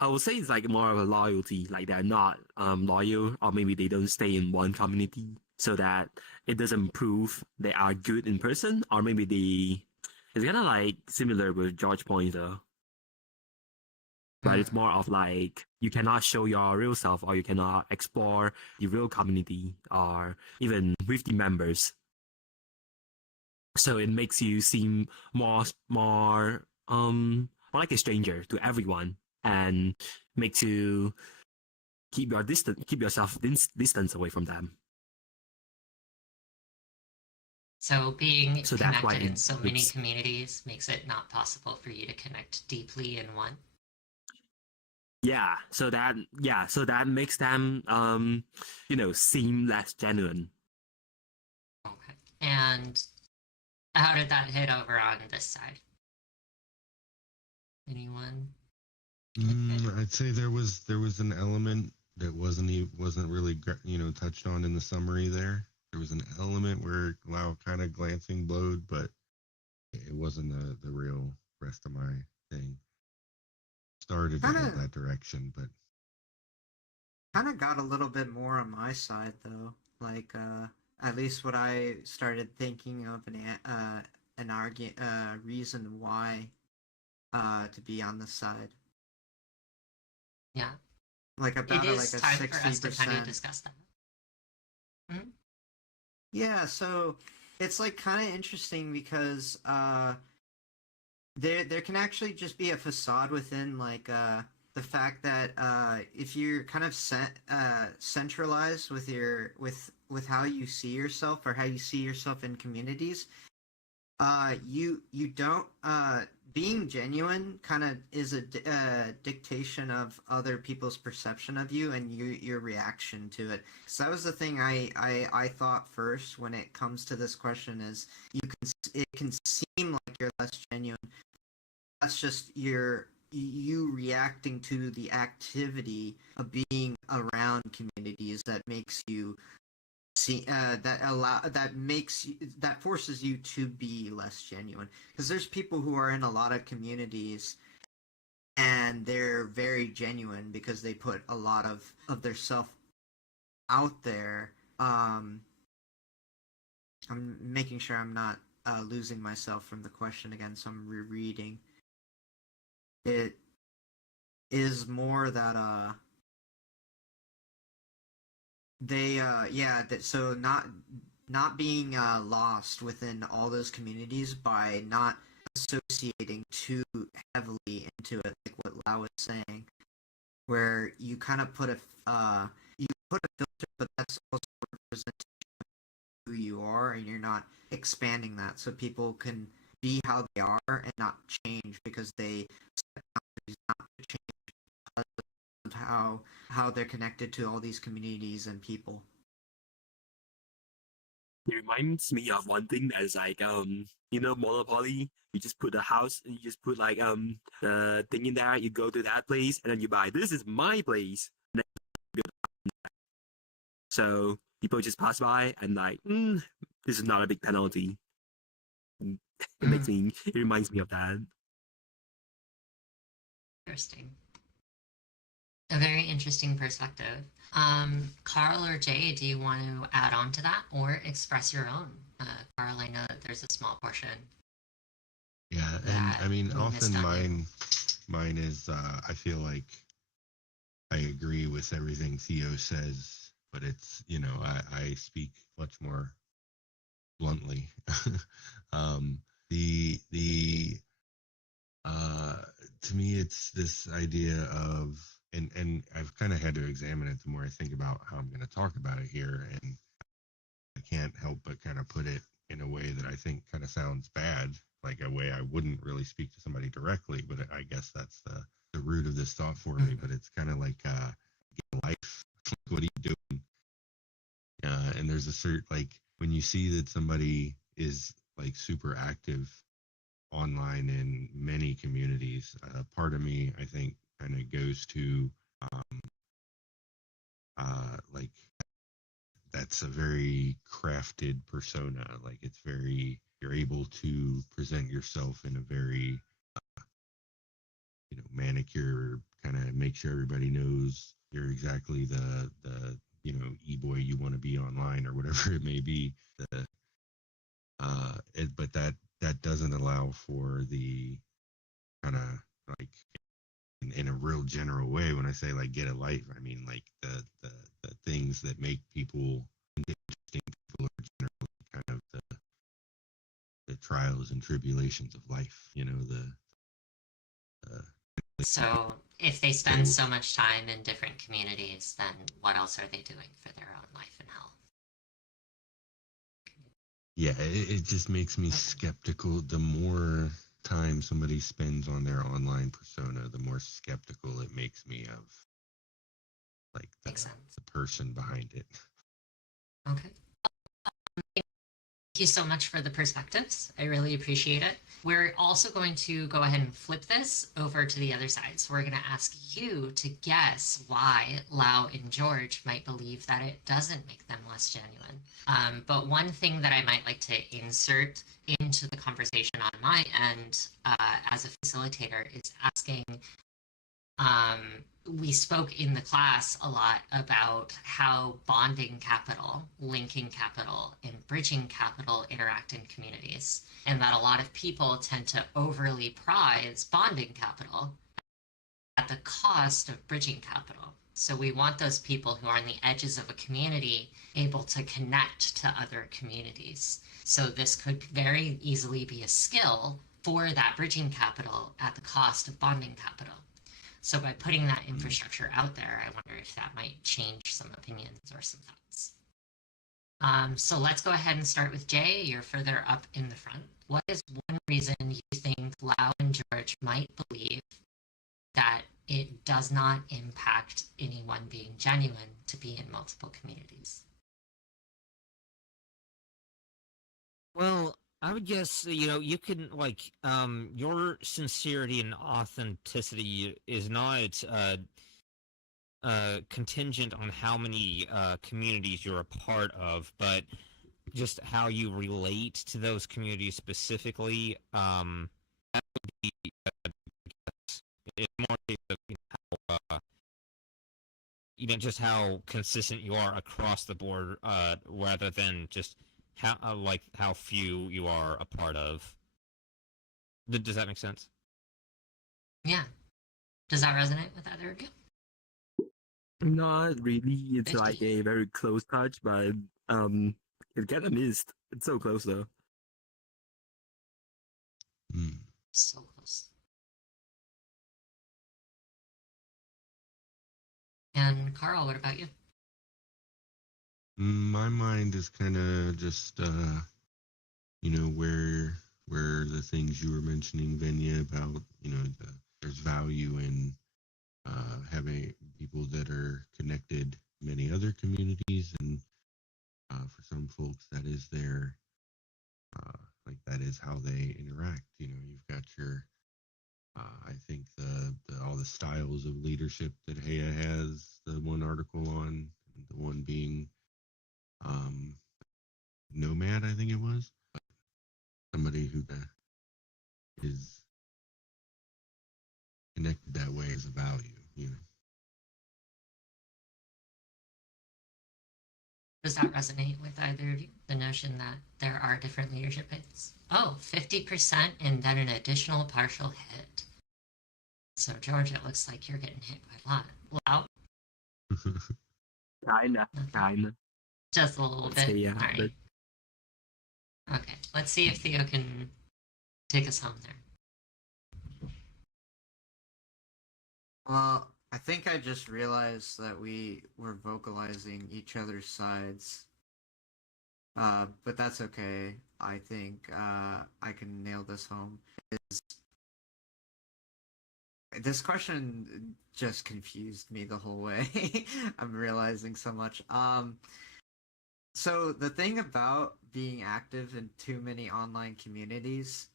I would say it's like more of a loyalty, like they're not loyal, or maybe they don't stay in one community so that it doesn't prove they are good in person, or maybe it's kind of like similar with George Pointer, but it's more of like you cannot show your real self, or you cannot explore the real community, or even with the members. So it makes you seem more like a stranger to everyone, and makes you keep yourself distance away from them. So being So that's why connected in so many it's- communities makes it not possible for you to connect deeply in one. So that makes them seem less genuine. Okay. And how did that hit over on this side? Anyone? I'd say there was an element that wasn't really touched on in the summary there. There was an element where Lau kind of glancing blowed, but it wasn't the real rest of my thing. Started to head that direction, but Kind of got a little bit more on my side though. Like at least what I started thinking of an reason why to be on this side. Yeah. Like about It like is a time for us to 60%. kind of discuss that. Mhm. Yeah, so it's like kind of interesting because there can actually just be a facade within like the fact that if you're kind of centralized with your with how you see yourself or how you see yourself in communities, you don't being genuine kind of is a dictation of other people's perception of you and your reaction to it. So that was the thing I thought first when it comes to this question is it can seem like you're less genuine. That's just you reacting to the activity of being around communities that makes you see that forces you to be less genuine, because there's people who are in a lot of communities and they're very genuine because they put a lot of their self out there. I'm making sure I'm not losing myself from the question again, so I'm rereading. It is more that they so not being lost within all those communities by not associating too heavily into it, like what Lau was saying, where you kind of put a filter, but that's also a representation of who you are, and you're not expanding that so people can be how they are and not change because they set boundaries not to change because of how they're connected to all these communities and people. It reminds me of one thing that is like Monopoly. You just put a house, you just put like the thing in there. You go to that place, and then you buy. This is my place. And then you go to that. So people just pass by and like, this is not a big penalty. It reminds me of that. Interesting. A very interesting perspective. Carl or Jay, do you want to add on to that or express your own? Carl, I know that there's a small portion. Yeah, and I mean, often mine is I feel like I agree with everything Theo says, but it's I speak much more bluntly. The to me it's this idea of and I've kind of had to examine it the more I think about how I'm going to talk about it here, and I can't help but kind of put it in a way that I think kind of sounds bad, like a way I wouldn't really speak to somebody directly, but I guess that's the root of this thought for me. But it's kind of like life. What are you doing? And there's a certain, like, when you see that somebody is like super active online in many communities, part of me, I think, kind of goes to like, that's a very crafted persona. Like, it's very, you're able to present yourself in a very manicure, kind of make sure everybody knows you're exactly the e-boy you want to be online, or whatever it may be. But that doesn't allow for the kind of, like, in a real general way. When I say like get a life, I mean like the things that make people interesting people are generally kind of the trials and tribulations of life. So if they spend so much time in different communities, then what else are they doing for their own life and health? Yeah, it just makes me skeptical. The more time somebody spends on their online persona, the more skeptical it makes me of like the person behind it. Okay. Thank you so much for the perspectives. I really appreciate it. We're also going to go ahead and flip this over to the other side. So we're going to ask you to guess why Lau and George might believe that it doesn't make them less genuine. But one thing that I might like to insert into the conversation on my end as a facilitator is asking we spoke in the class a lot about how bonding capital, linking capital, and bridging capital interact in communities, and that a lot of people tend to overly prize bonding capital at the cost of bridging capital. So we want those people who are on the edges of a community able to connect to other communities. So this could very easily be a skill for that bridging capital at the cost of bonding capital. So by putting that infrastructure out there, I wonder if that might change some opinions or some thoughts. So let's go ahead and start with Jay. You're further up in the front. What is one reason you think Lau and George might believe that it does not impact anyone being genuine to be in multiple communities? Well, I would guess, you can, like, your sincerity and authenticity is not contingent on how many communities you're a part of, but just how you relate to those communities specifically. That would be, it's more of, just how consistent you are across the board, rather than just how few you are a part of. Does that make sense? Yeah. Does that resonate with either of you? Not really. It's like a very close touch, but it kind of missed. It's so close though. So close. And Carl, what about you? My mind is kind of just, where the things you were mentioning, Venya, about, there's value in having people that are connected to many other communities. And for some folks, that is their, that is how they interact. You've got your, I think all the styles of leadership that Heya has, the one article on, the one being Nomad, I think it was. Somebody who is connected that way is a value. Does that resonate with either of you? The notion that there are different leadership hits? Oh, 50% and then an additional partial hit. So, George, it looks like you're getting hit by a lot. Wow. Kinda. Just a little bit. Yeah, all right. Okay, let's see if Theo can take us home there. Well, I think I just realized that we were vocalizing each other's sides. But that's okay. I think I can nail this home. This question just confused me the whole way. I'm realizing so much. So the thing about being active in too many online communities,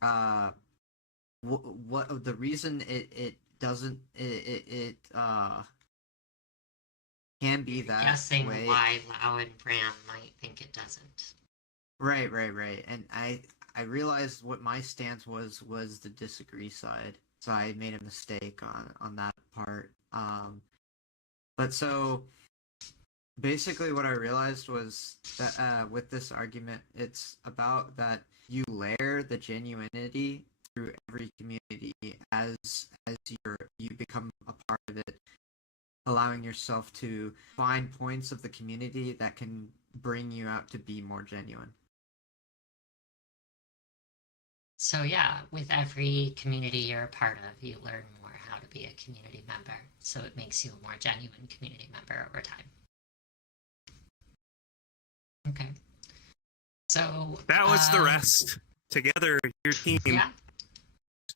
what the reason it doesn't can be that guessing way. why Lau and Bram might think it doesn't. Right. And I realized what my stance was the disagree side. So I made a mistake on that part. But so basically what I realized was that with this argument, it's about that you layer the genuinity through every community as you become a part of it, allowing yourself to find points of the community that can bring you out to be more genuine. So yeah, with every community you're a part of, you learn more how to be a community member. So it makes you a more genuine community member over time. Okay. So that was the rest. Together, your team yeah.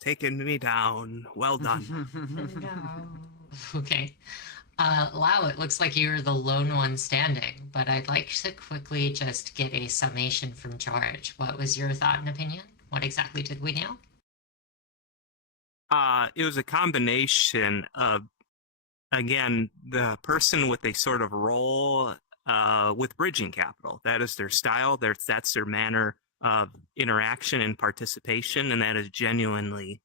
taking me down. Well done. No. Okay. Lau, it looks like you're the lone one standing, but I'd like to quickly just get a summation from George. What was your thought and opinion? What exactly did we nail? It was a combination of, again, the person with a sort of role with bridging capital. That is their style. That's their manner of interaction and participation, and that is genuinely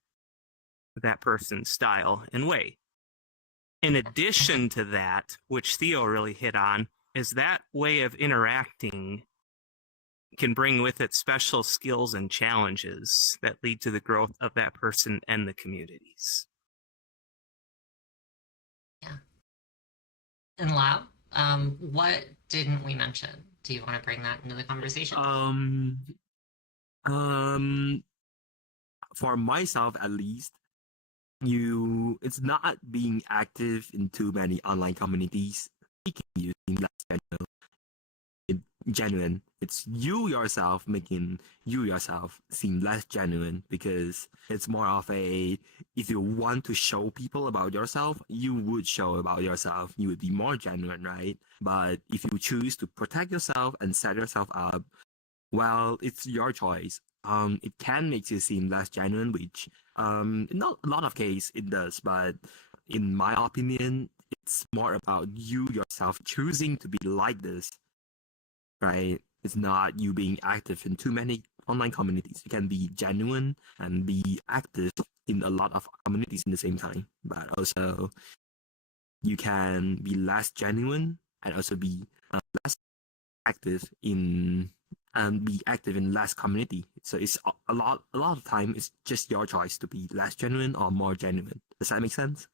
that person's style and way. in addition to that, which Theo really hit on, is that way of interacting can bring with it special skills and challenges that lead to the growth of that person and the communities. Yeah. And Lau, what didn't we mention? Do you want to bring that into the conversation? For myself at least, it's not being active in too many online communities. You seem less genuine. It's you yourself making you yourself seem less genuine, because it's more of a, if you want to show people about yourself, you would show about yourself. You would be more genuine, right? But if you choose to protect yourself and set yourself up, well, it's your choice. It can make you seem less genuine, which in a lot of cases it does, but in my opinion, it's more about you yourself choosing to be like this, right? It's not you being active in too many online communities. You can be genuine and be active in a lot of communities in the same time, but also you can be less genuine and also be less active in be active in less community. So it's a lot of time it's just your choice to be less genuine or more genuine. Does that make sense?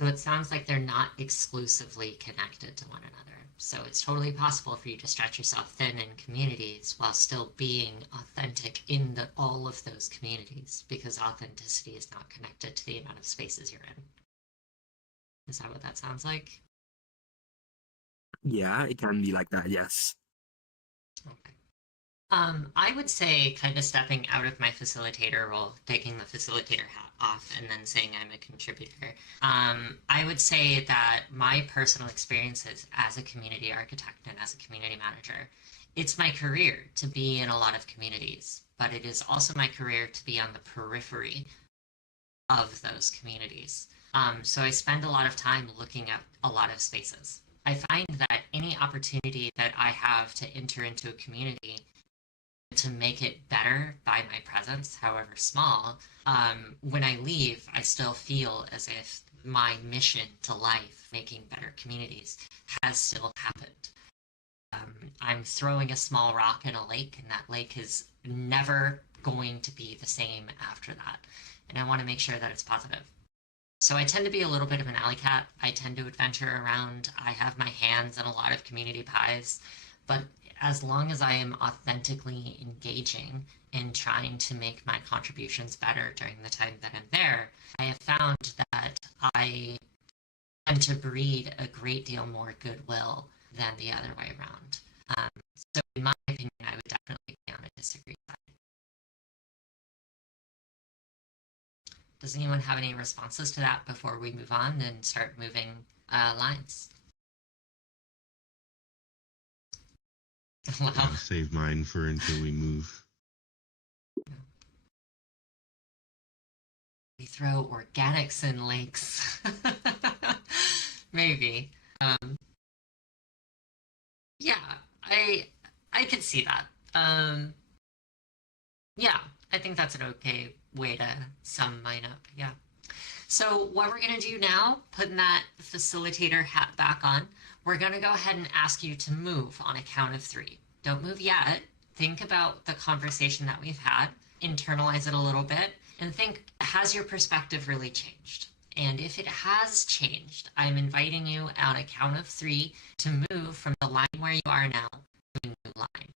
So it sounds like they're not exclusively connected to one another. So it's totally possible for you to stretch yourself thin in communities while still being authentic in all of those communities, because authenticity is not connected to the amount of spaces you're in. Is that what that sounds like? Yeah, it can be like that, yes. Okay. I would say kind of stepping out of my facilitator role, taking the facilitator hat off, and then saying I'm a contributor. I would say that my personal experiences as a community architect and as a community manager, it's my career to be in a lot of communities, but it is also my career to be on the periphery of those communities. So I spend a lot of time looking at a lot of spaces. I find that any opportunity that I have to enter into a community to make it better by my presence, however small, when I leave, I still feel as if my mission to life, making better communities, has still happened. I'm throwing a small rock in a lake, and that lake is never going to be the same after that. And I want to make sure that it's positive. So I tend to be a little bit of an alley cat. I tend to adventure around. I have my hands in a lot of community pies. But as long as I am authentically engaging in trying to make my contributions better during the time that I'm there, I have found that I tend to breed a great deal more goodwill than the other way around. So in my opinion, I would definitely be on a disagree side. Does anyone have any responses to that before we move on and start moving lines? Wow. I'll save mine for until we move. We throw organics in lakes. Maybe. Yeah, I could see that. Yeah, I think that's an okay way to sum mine up. Yeah. So what we're going to do now, putting that facilitator hat back on, we're going to go ahead and ask you to move on a count of 3. Don't move yet. Think about the conversation that we've had, internalize it a little bit, and think, has your perspective really changed? And if it has changed, I'm inviting you on a count of 3 to move from the line where you are now to a new line.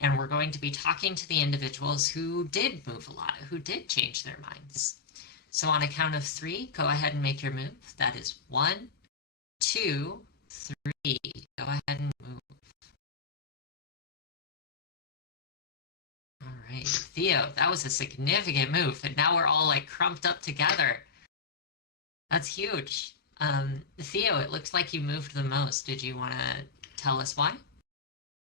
And we're going to be talking to the individuals who did move a lot, who did change their minds. So on a count of 3, go ahead and make your move. That is 1, 2, 3. Go ahead and move. All right, Theo, that was a significant move. And now we're all like crumped up together. That's huge. Theo, it looks like you moved the most. Did you want to tell us why?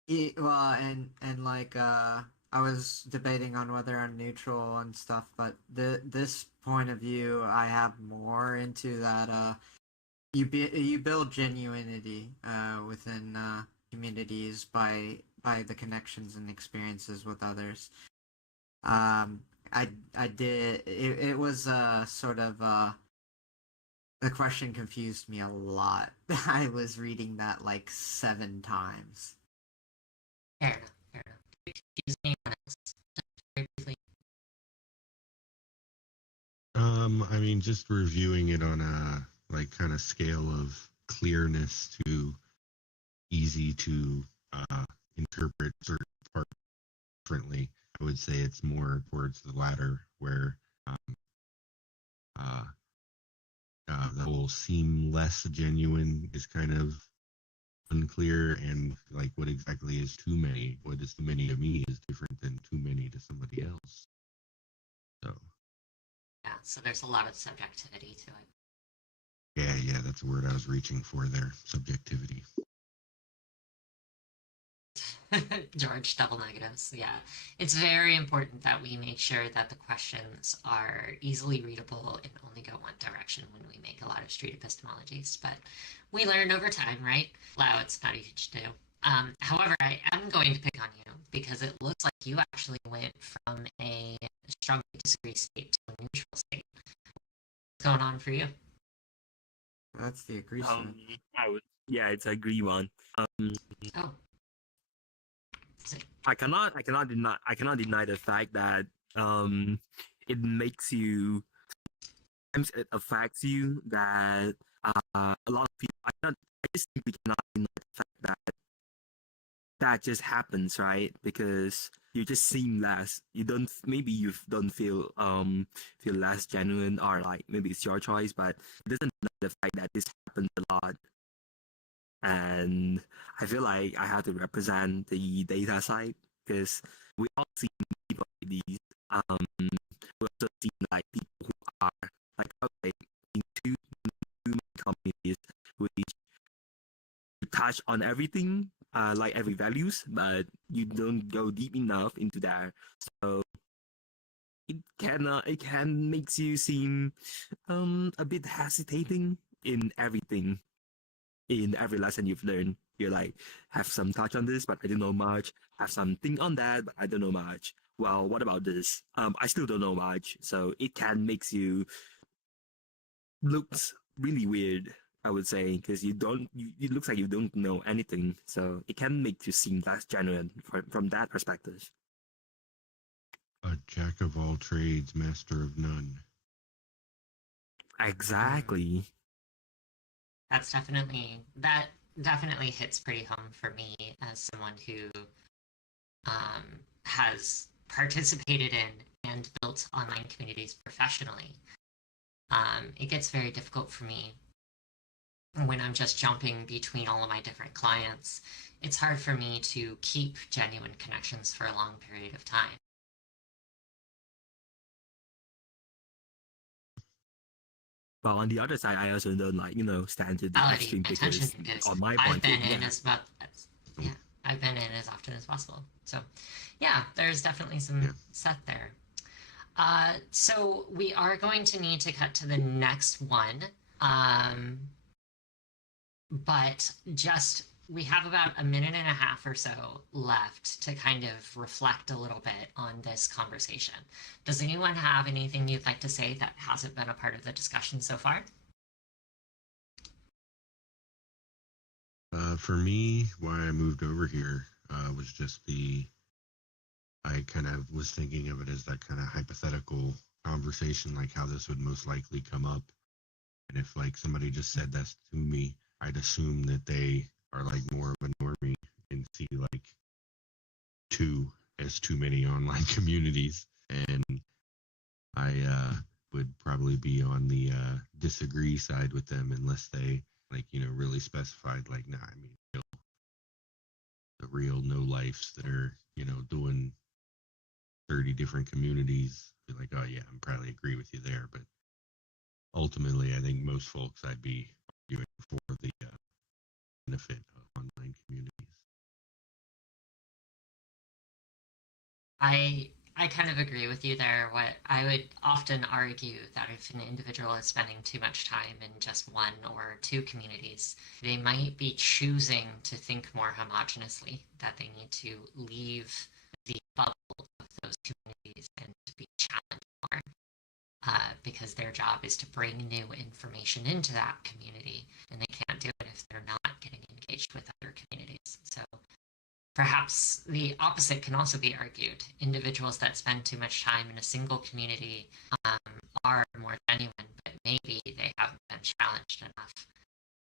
Yeah, well, and like I was debating on whether I'm neutral and stuff, but this point of view I have more into that. You build genuinity within communities by the connections and experiences with others. I did it was sort of The question confused me a lot. I was reading that like 7 times. Fair enough. Fair enough. Excuse me, anyone else? Just very briefly. I mean, just reviewing it on a like kind of scale of clearness to easy to interpret certain parts differently. I would say it's more towards the latter, where uh, the whole seem less genuine is kind of unclear, and like what exactly is too many? What is too many to me is different than too many to somebody else. So Yeah, so there's a lot of subjectivity to yeah, that's the word I was reaching for there. Subjectivity. it. George, double negatives. Yeah. It's very important that we make sure that the questions are easily readable and only go one direction when we make a lot of street epistemologies. But we learn over time, right? Wow, it's not easy to do. However, I am going to pick on you because it looks like you actually went from a strongly disagree state to a neutral state. What's going on for you? That's the agree Um, side. yeah, it's a agree one. Oh, I cannot deny the fact that it makes you, sometimes it affects you, that a lot of people, I just simply cannot deny the fact that that just happens, right? Because you just seem less, maybe you don't feel less genuine, or like maybe it's your choice, but it doesn't deny the fact that this happens a lot. And I feel like I have to represent the data side, because we all see people like these. We also see like people who are like, okay, in two communities which touch on everything, like every values, but you don't go deep enough into there. So it can makes you seem a bit hesitating in everything, in every lesson you've learned. You're like, have some touch on this, but I don't know much. Have something on that, but I don't know much. Well, what about this? I still don't know much. So it can makes you looks really weird, I would say, because it looks like you don't know anything. So it can make you seem less genuine from that perspective. A jack of all trades, master of none. Exactly. that definitely hits pretty home for me as someone who has participated in and built online communities professionally. It gets very difficult for me when I'm just jumping between all of my different clients. It's hard for me to keep genuine connections for a long period of time. But on the other side, I also don't like, stand to the extreme, Attention because is on my I've point, been in yeah. as much as, yeah, I've been in as often as possible. So yeah, there's definitely some set there. So we are going to need to cut to the next one. But just we have about a minute and a half or so left to kind of reflect a little bit on this conversation. Does anyone have anything you'd like to say that hasn't been a part of the discussion so far? For me, why I moved over here was just I kind of was thinking of it as that kind of hypothetical conversation, like how this would most likely come up. And if like somebody just said that to me, I'd assume that they are like more of a normie and see like two as too many online communities. And I would probably be on the disagree side with them unless they like, really specified like, nah, I mean, the real no lifes that are, doing 30 different communities. Be like, oh yeah, I'm probably agree with you there. But ultimately, I think most folks I'd be arguing for the benefit of online communities. I kind of agree with you there. What I would often argue that if an individual is spending too much time in just one or two communities, they might be choosing to think more homogeneously, that they need to leave the bubble of those communities and to be challenged more. because their job is to bring new information into that community, and they can't do it if they're not getting engaged with other communities. So perhaps the opposite can also be argued. Individuals that spend too much time in a single community are more genuine, but maybe they haven't been challenged enough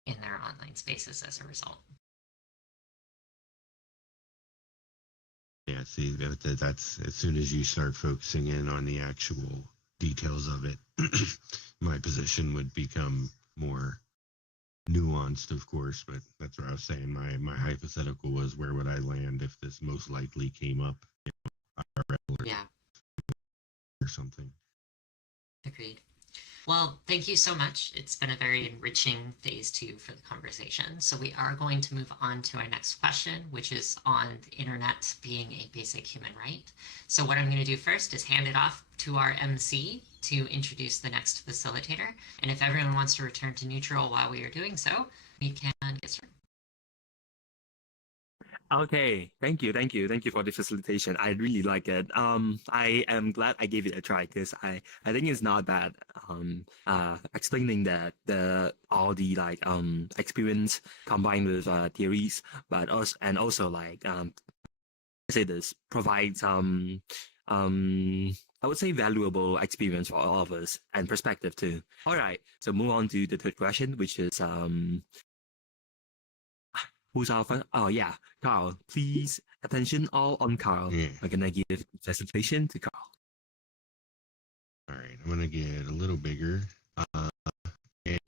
in their online spaces as a result. Yeah, see, that's as soon as you start focusing in on the actual details of it, my position would become more nuanced, of course, but that's what I was saying. My hypothetical was, where would I land if this most likely came up, IRL or something. Agreed. Well, thank you so much. It's been a very enriching phase 2 for the conversation. So we are going to move on to our next question, which is on the internet being a basic human right. So what I'm going to do first is hand it off to our MC to introduce the next facilitator. And if everyone wants to return to neutral while we are doing so, we can get started. Okay, thank you for the facilitation. I really like it. I am glad I gave it a try, because I think it's not bad. Explaining that all the experience combined with theories, but also say this provides I would say valuable experience for all of us, and perspective too. All right, so move on to the third question, which is who's our first? Oh yeah, Carl. Please, attention all on Carl. Yeah. We're gonna give presentation to Carl. All right, I'm gonna get a little bigger, and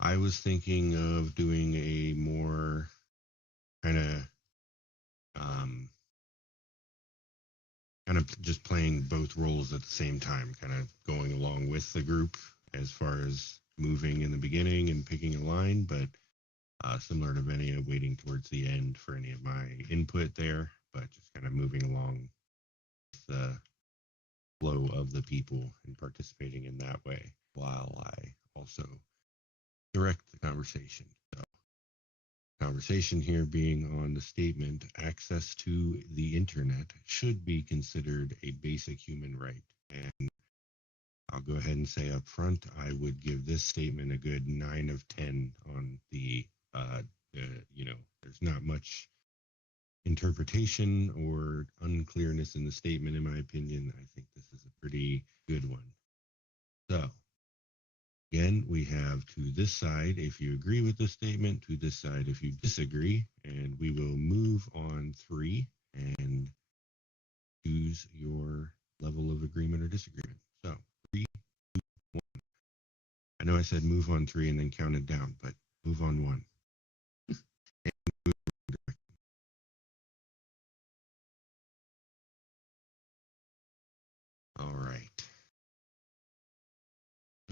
I was thinking of doing a more kind of just playing both roles at the same time, kind of going along with the group as far as moving in the beginning and picking a line, but similar to Venia, waiting towards the end for any of my input there, but just kind of moving along with the flow of the people and participating in that way, while I also direct the conversation. So, conversation here being on the statement, access to the internet should be considered a basic human right. And I'll go ahead and say up front, I would give this statement a good 9 of 10 on the there's not much interpretation or unclearness in the statement, in my opinion. I think this is a pretty good one. So, again, we have to this side if you agree with the statement, to this side if you disagree, and we will move on 3 and choose your level of agreement or disagreement. So, 3, 2, 1. I know I said move on 3 and then count it down, but move on 1. All right.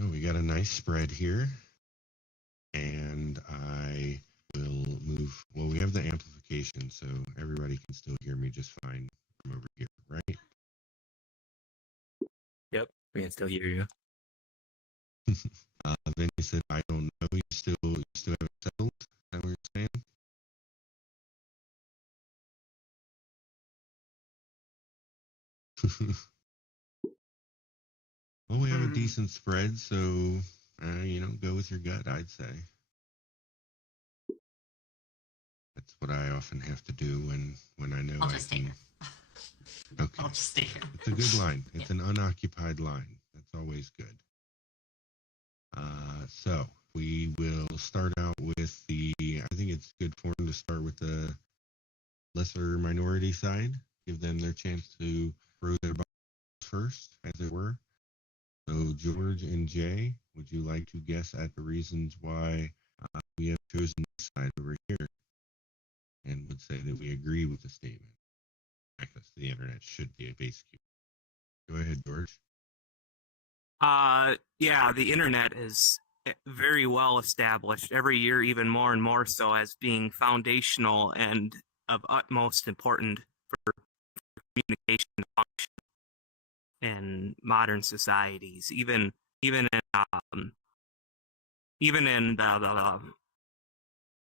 Oh, we got a nice spread here. And I will move. Well, we have the amplification, so everybody can still hear me just fine from over here, right? Yep, we can still hear you. Then you said, I don't know. You still haven't settled? Is that what you're saying? Well, we have a decent spread, so go with your gut, I'd say. That's what I often have to do when I know I'll I just can. Okay. I'll just stay here. It's a good line. It's an unoccupied line. That's always good. So we will start out with I think it's good form to start with the lesser minority side, give them their chance to throw their box first, as it were. So George and Jay, would you like to guess at the reasons why we have chosen this side over here, and would say that we agree with the statement? Access to the internet should be a basic. Go ahead, George. Yeah, the internet is very well established every year, even more and more so, as being foundational and of utmost importance for communication function in modern societies, even in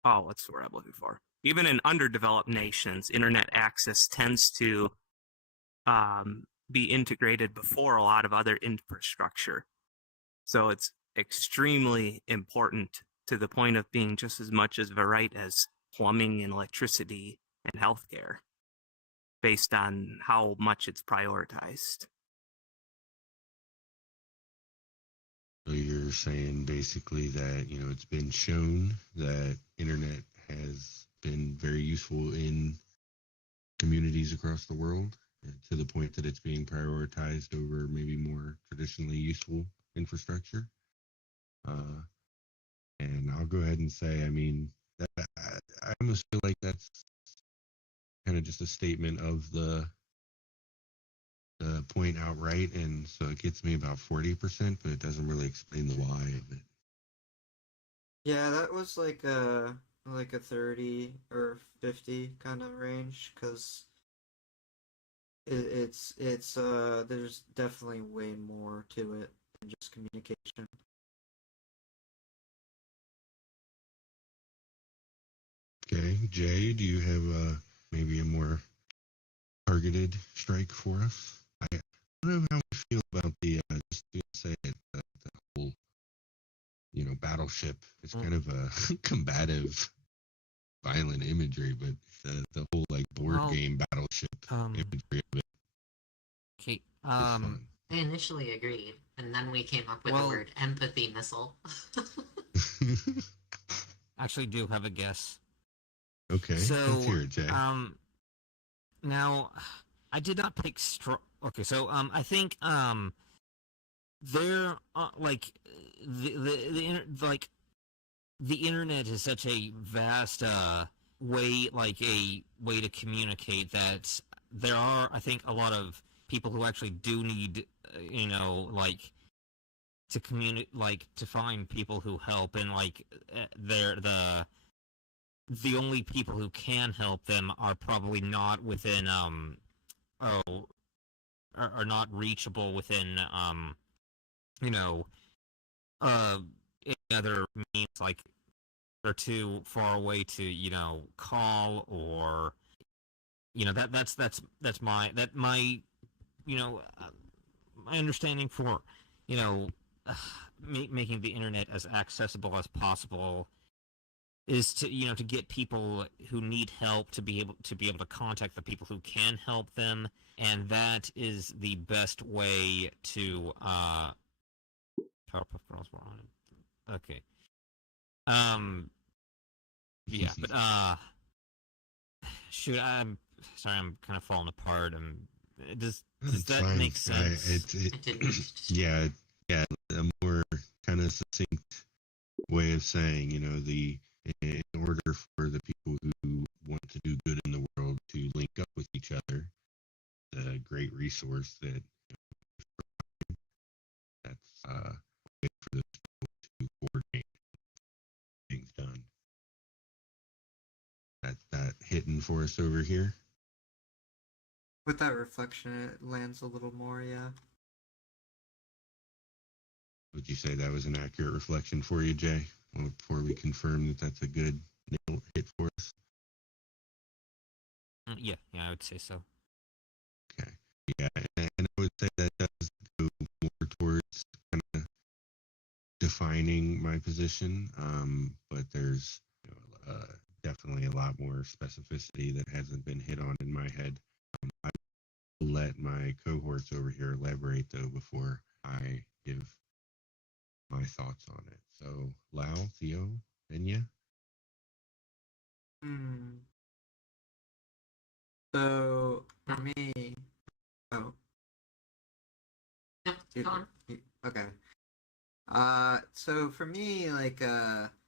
what's the word I'm looking for? Even in underdeveloped nations, internet access tends to be integrated before a lot of other infrastructure. So it's extremely important to the point of being just as much as of a right as plumbing and electricity and healthcare, based on how much it's prioritized. So you're saying basically that, it's been shown that internet has been very useful in communities across the world, to the point that it's being prioritized over maybe more traditionally useful infrastructure. And I'll go ahead and say, that I almost feel like that's kind of just a statement of the point outright, and so it gets me about 40%, but it doesn't really explain the why of it. Yeah, that was like a 30 or 50 kind of range, because it's there's definitely way more to it than just communication. Okay, Jay, do you have maybe a more targeted strike for us? I don't know how we feel about the just to say it, the whole battleship. It's kind of a combative, violent imagery, but the whole like board game battleship imagery of it Okay. is fun. I initially agreed, and then we came up with the word empathy missile. Actually do have a guess. Okay, So, let's hear it, Jay. Now, I did not pick Okay, so I think there like the internet is such a vast way to communicate that there are, I think, a lot of people who actually do need to communicate, to find people who help, and they're the only people who can help them are probably not within are not reachable within any other means, like they're too far away to call, or that's my my understanding for making the internet as accessible as possible is to to get people who need help to be able to contact the people who can help them, and that is the best way to Powerpuff Girls were on it. Okay. Yeah, but shoot, I'm sorry, I'm kind of falling apart. Does that fine. make sense? Yeah, a more kind of succinct way of saying, in order for the people who want to do good in the world to link up with each other, the great resource that's a way for those people to coordinate things done. That hitting for us over here. With that reflection, it lands a little more, yeah. Would you say that was an accurate reflection for you, Jay? Well, before we confirm that that's a good nail hit for us. Yeah, I would say so. Okay. Yeah, and I would say that does go more towards kind of defining my position, but there's definitely a lot more specificity that hasn't been hit on in my head. I will let my cohorts over here elaborate, though, before I give my thoughts on it. So, Lau, Theo, Enya? So, for me... Oh. Okay. So for me,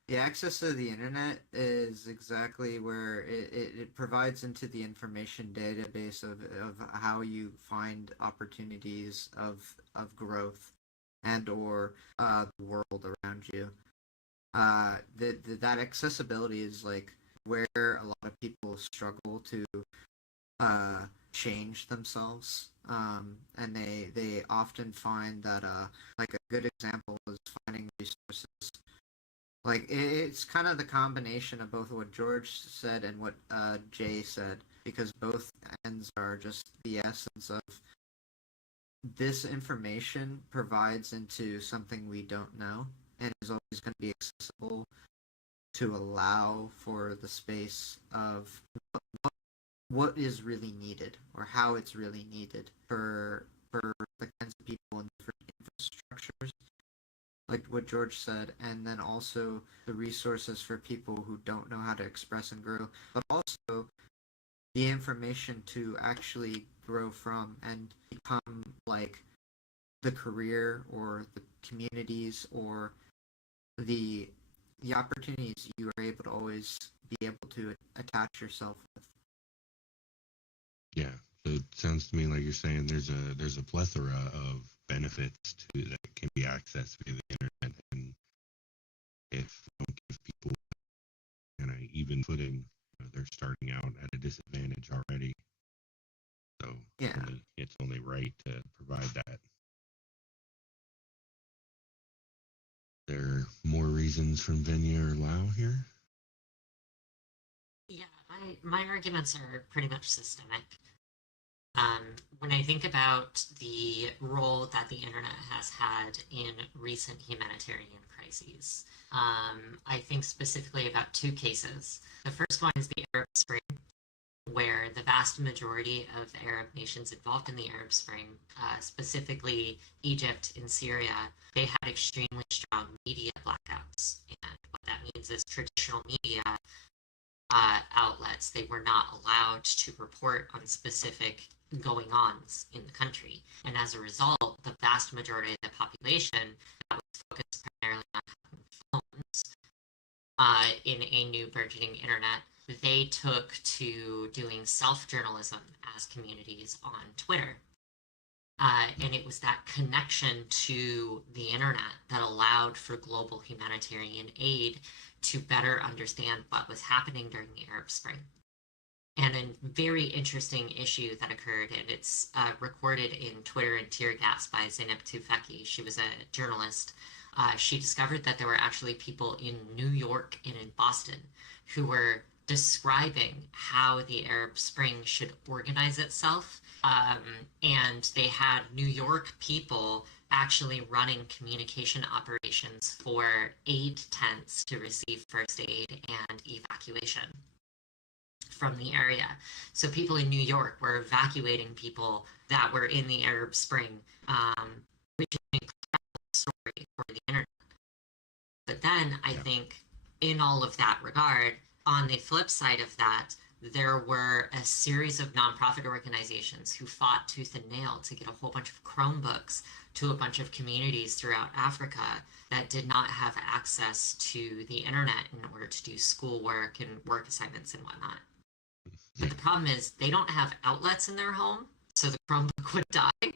the access to the internet is exactly where it provides into the information database of how you find opportunities of growth and or the world around you. That accessibility is like where a lot of people struggle to change themselves, and they often find that like a good example is finding resources. Like it's kind of the combination of both what George said and what Jay said, because both ends are just the essence of this information provides into something we don't know and is always going to be accessible to allow for the space of what is really needed or how it's really needed for the kinds of people and different infrastructures, like what George said, and then also the resources for people who don't know how to express and grow, but also the information to actually grow from and become like the career or the communities or the opportunities you are able to always be able to attach yourself with. Yeah. So it sounds to me like you're saying there's a plethora of benefits to that can be accessed via the internet, and if we don't give people kind of even footing, they're starting out at a disadvantage already. So Yeah. it's only right to provide that. There are more reasons from Venya or Lao here? Yeah, my arguments are pretty much systemic. When I think about the role that the internet has had in recent humanitarian crises, I think specifically about two cases. The first one is the Arab Spring, where the vast majority of Arab nations involved in the Arab Spring, specifically Egypt and Syria, they had extremely strong media blackouts. And what that means is traditional media outlets, they were not allowed to report on specific going-ons in the country. And as a result, the vast majority of the population that was focused primarily on phones in a new burgeoning internet, they took to doing self-journalism as communities on Twitter. And it was that connection to the internet that allowed for global humanitarian aid to better understand what was happening during the Arab Spring. And a very interesting issue that occurred, and it's recorded in Twitter and Tear Gas by Zeynep Tufekci. She was a journalist. She discovered that there were actually people in New York and in Boston who were describing how the Arab Spring should organize itself. And they had New York people actually running communication operations for aid tents to receive first aid and evacuation from the area. So people in New York were evacuating people that were in the Arab Spring, which is an incredible story for the internet. But then I think in all of that regard, on the flip side of that, there were a series of nonprofit organizations who fought tooth and nail to get a whole bunch of Chromebooks to a bunch of communities throughout Africa that did not have access to the internet in order to do schoolwork and work assignments and whatnot. But the problem is they don't have outlets in their home, so the Chromebook would die,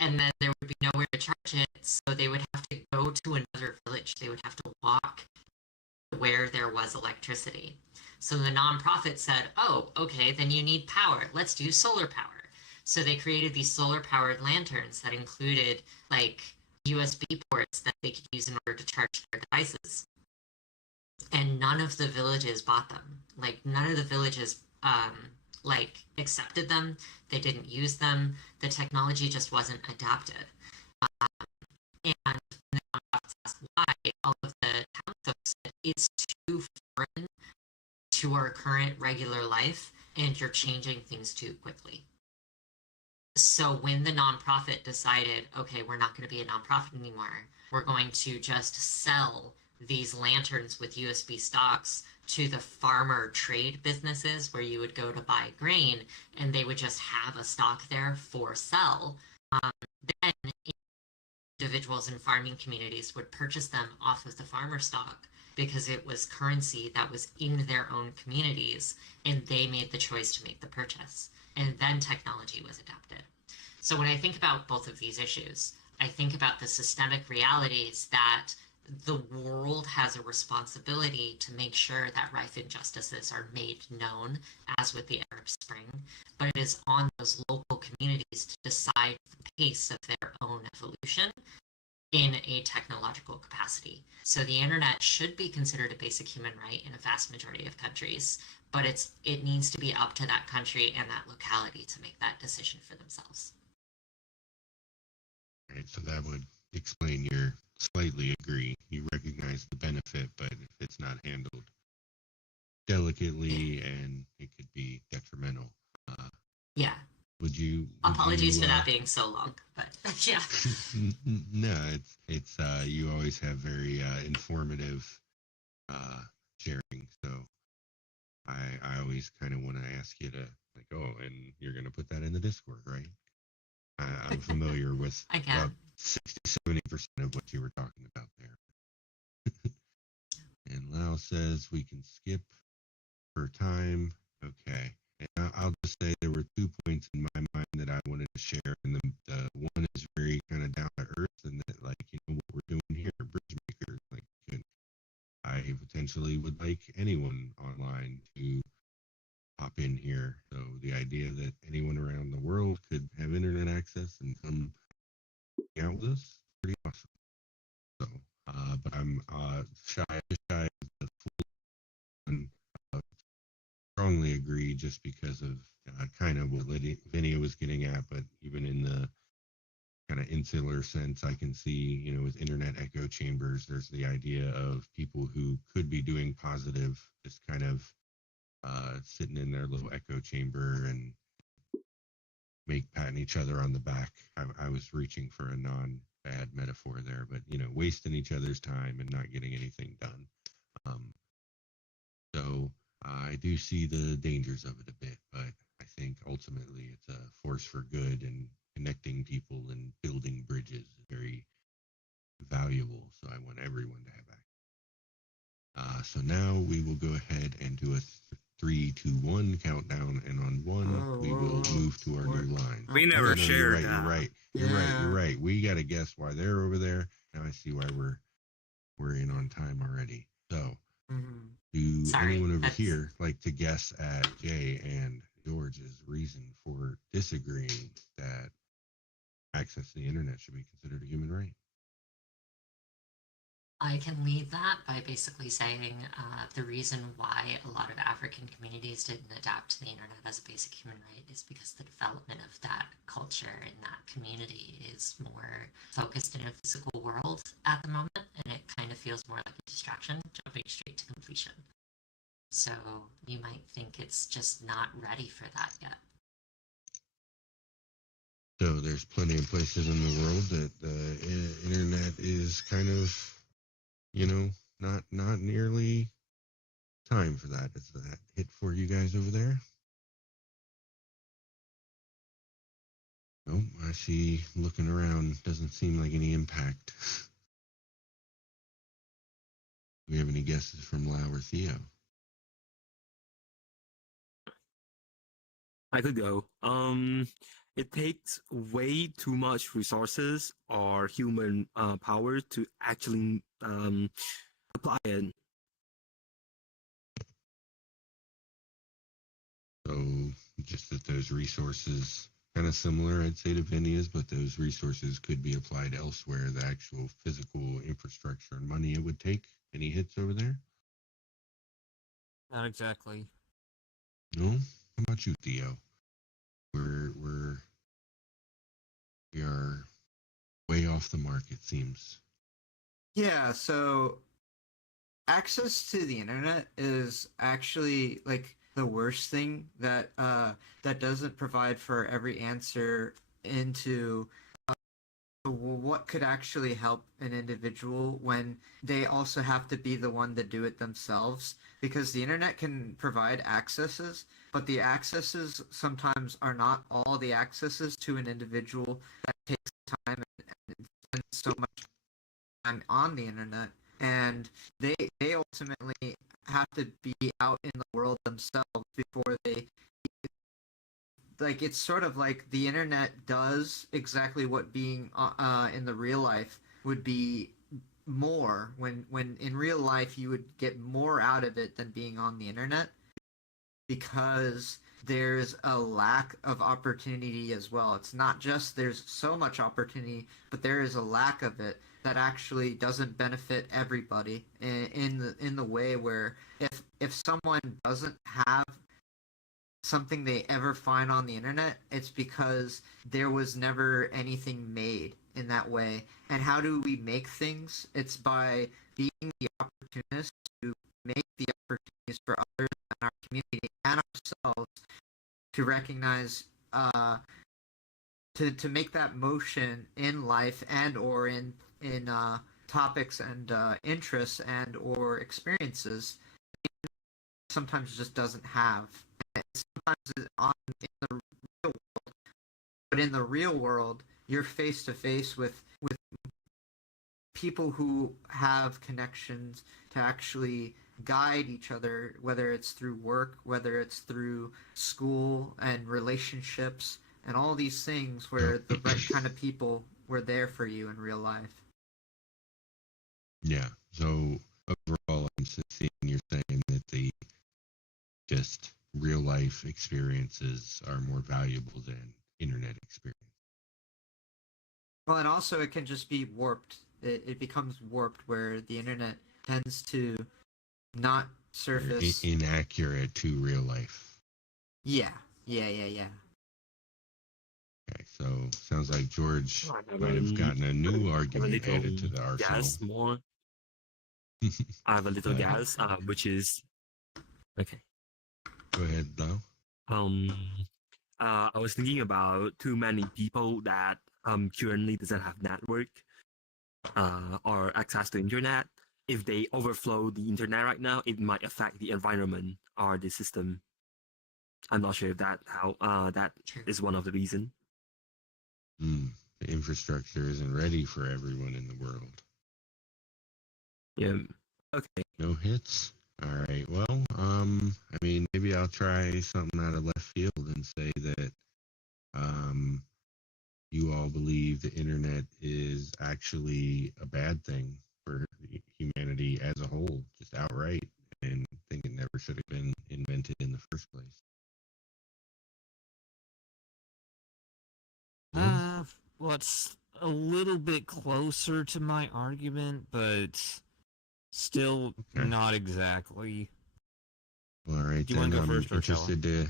and then there would be nowhere to charge it, so they would have to go to another village. They would have to walk where there was electricity. So the nonprofit said, oh, okay, then you need power. Let's do solar power. So they created these solar-powered lanterns that included like USB ports that they could use in order to charge their devices. And none of the villages bought them. Like none of the villages accepted them. They didn't use them. The technology just wasn't adapted. And the nonprofits asked why. All of the townsfolk said it's too foreign to our current regular life, and you're changing things too quickly. So when the nonprofit decided, okay, we're not going to be a nonprofit anymore, we're going to just sell these lanterns with USB stocks to the farmer trade businesses where you would go to buy grain, and they would just have a stock there for sell. Then individuals in farming communities would purchase them off of the farmer stock because it was currency that was in their own communities, and they made the choice to make the purchase. And then technology was adapted. So when I think about both of these issues, I think about the systemic realities that the world has a responsibility to make sure that rife injustices are made known, as with the Arab Spring, but it is on those local communities to decide the pace of their own evolution in a technological capacity. So the internet should be considered a basic human right in a vast majority of countries, but it needs to be up to that country and that locality to make that decision for themselves. Right, so that would explain your slightly agree. You recognize the benefit, but if it's not handled delicately and it could be detrimental. Yeah. Would you? Apologies for that being so long, but yeah. No, it's you always have very informative sharing. So I always kind of want to ask you to like, oh, and you're gonna put that in the Discord, right? I'm familiar with about 60-70% of what you were talking about there. And Lau says we can skip for time. Okay. And I'll just say there were 2 points in my mind that I wanted to share. And the one is very kind of down to earth, and that, like, what we're doing here, bridge makers, like, I potentially would like anyone online to hop in here. So the idea that anyone around the world could have internet access and come hang out with us, pretty awesome. So, but I'm shy of the full one. Strongly agree, just because of kind of what Vinny was getting at, but even in the kind of insular sense, I can see, with internet echo chambers, there's the idea of people who could be doing positive, just kind of sitting in their little echo chamber and patting each other on the back. I was reaching for a non-bad metaphor there, but wasting each other's time and not getting anything done. So I do see the dangers of it a bit, but I think ultimately it's a force for good, and connecting people and building bridges is very valuable. So I want everyone to have access. So now we will go ahead and do a 3, 2, 1 countdown, and on 1 we will move to our new line. We never shared. You're right. We got to guess why they're over there. Now I see why we're in on time already. So. Do anyone over here like to guess at Jay and George's reason for disagreeing that access to the internet should be considered a human right? I can lead that by basically saying the reason why a lot of African communities didn't adapt to the internet as a basic human right is because the development of that culture in that community is more focused in a physical world at the moment, and it kind of feels more like a distraction, jumping straight to completion. So you might think it's just not ready for that yet. So there's plenty of places in the world that the internet is kind of, not nearly time for that. Is that hit for you guys over there? Nope, I see looking around, doesn't seem like any impact. Do we have any guesses from Lau or Theo? I could go. It takes way too much resources or human power to actually apply it. So just that those resources, kind of similar, I'd say, to Vinny's, but those resources could be applied elsewhere. The actual physical infrastructure and money it would take. Any hits over there? Not exactly. No? How about you, Theo? We are way off the mark, it seems. Yeah, so access to the internet is actually like the worst thing that doesn't provide for every answer into what could actually help an individual when they also have to be the one to do it themselves, because the internet can provide accesses, but the accesses sometimes are not all the accesses to an individual that takes time and spends so much time on the internet, and they ultimately have to be out in the world themselves before they, like, it's sort of like the internet does exactly what being in the real life would be more, when in real life you would get more out of it than being on the internet, because there's a lack of opportunity as well. It's not just there's so much opportunity, but there is a lack of it that actually doesn't benefit everybody in the way where if someone doesn't have something they ever find on the internet, it's because there was never anything made in that way. And how do we make things? It's by being the opportunist to make the opportunities for others in our community and ourselves to recognize, to make that motion in life and or in topics and interests and or experiences sometimes just doesn't have. And sometimes in the real world, but in the real world, you're face to face with people who have connections to actually guide each other, whether it's through work, whether it's through school and relationships and all these things where the right kind of people were there for you in real life. Yeah. So overall, I'm seeing you're saying that the just real life experiences are more valuable than internet experience. Well, and also it can just be warped. It becomes warped where the internet tends to not surface inaccurate to real life. Yeah. Okay, so sounds like George might have gotten a new argument added to the arsenal. Guess more. I have a little guess, which is okay. Go ahead, Lau. I was thinking about too many people that currently doesn't have network or access to internet. If they overflow the internet right now, it might affect the environment or the system. I'm not sure if that is one of the reasons. The infrastructure isn't ready for everyone in the world. Yeah. Okay. No hits? All right. Well, I mean, maybe I'll try something out of left field and say that you all believe the internet is actually a bad thing for humanity as a whole, just outright, and think it never should have been invented in the first place. Well, it's a little bit closer to my argument, but still not exactly. All right, do you want to go first, or interested to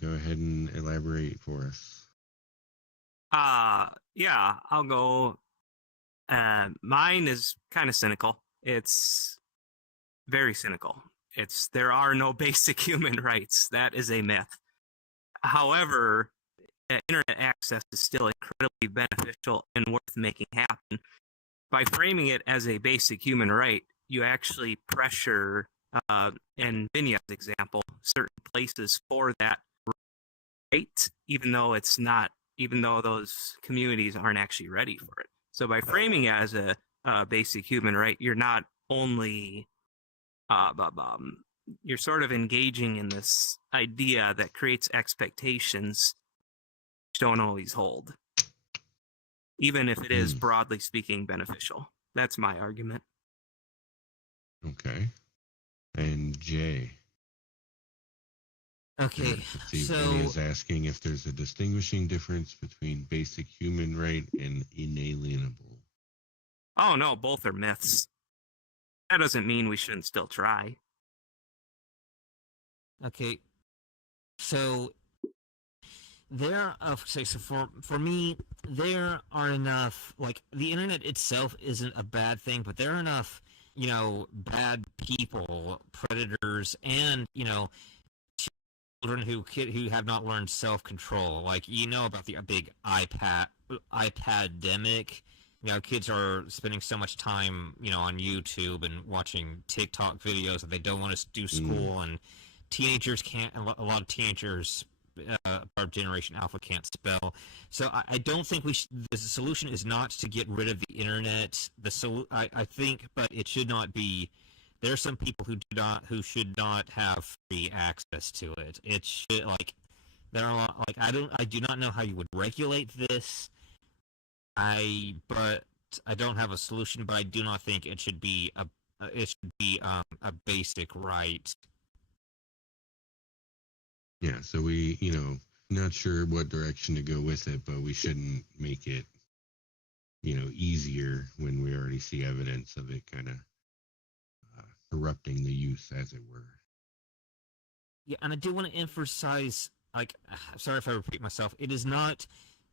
go ahead and elaborate for us. Yeah, I'll go. Mine is kind of cynical. It's very cynical. There are no basic human rights. That is a myth. However, internet access is still incredibly beneficial and worth making happen. By framing it as a basic human right, you actually pressure, in Vinya's example, certain places for that right, even though those communities aren't actually ready for it. So by framing it as a basic human right, you're not only you're sort of engaging in this idea that creates expectations which don't always hold, even if it is broadly speaking beneficial. That's my argument. Okay. And Jay. Okay, so is asking if there's a distinguishing difference between basic human right and inalienable. Oh no, both are myths. That doesn't mean we shouldn't still try. Okay, so for me, there are enough, like, the internet itself isn't a bad thing, but there are enough, bad people, predators, and, children who have not learned self-control. Like, about the big iPad-demic. Kids are spending so much time, on YouTube and watching TikTok videos that they don't want to do school, and teenagers can't. A lot of teenagers, our generation Alpha, can't spell. So I don't think the solution is not to get rid of the internet. I think, but it should not be. There are some people who should not have free access to it. It should, there are a lot, I do not know how you would regulate this. But I don't have a solution. But I do not think it should be a basic right. Yeah, so we, not sure what direction to go with it, but we shouldn't make it, easier when we already see evidence of it kind of corrupting the use, as it were. Yeah, and I do want to emphasize, sorry if I repeat myself, it is not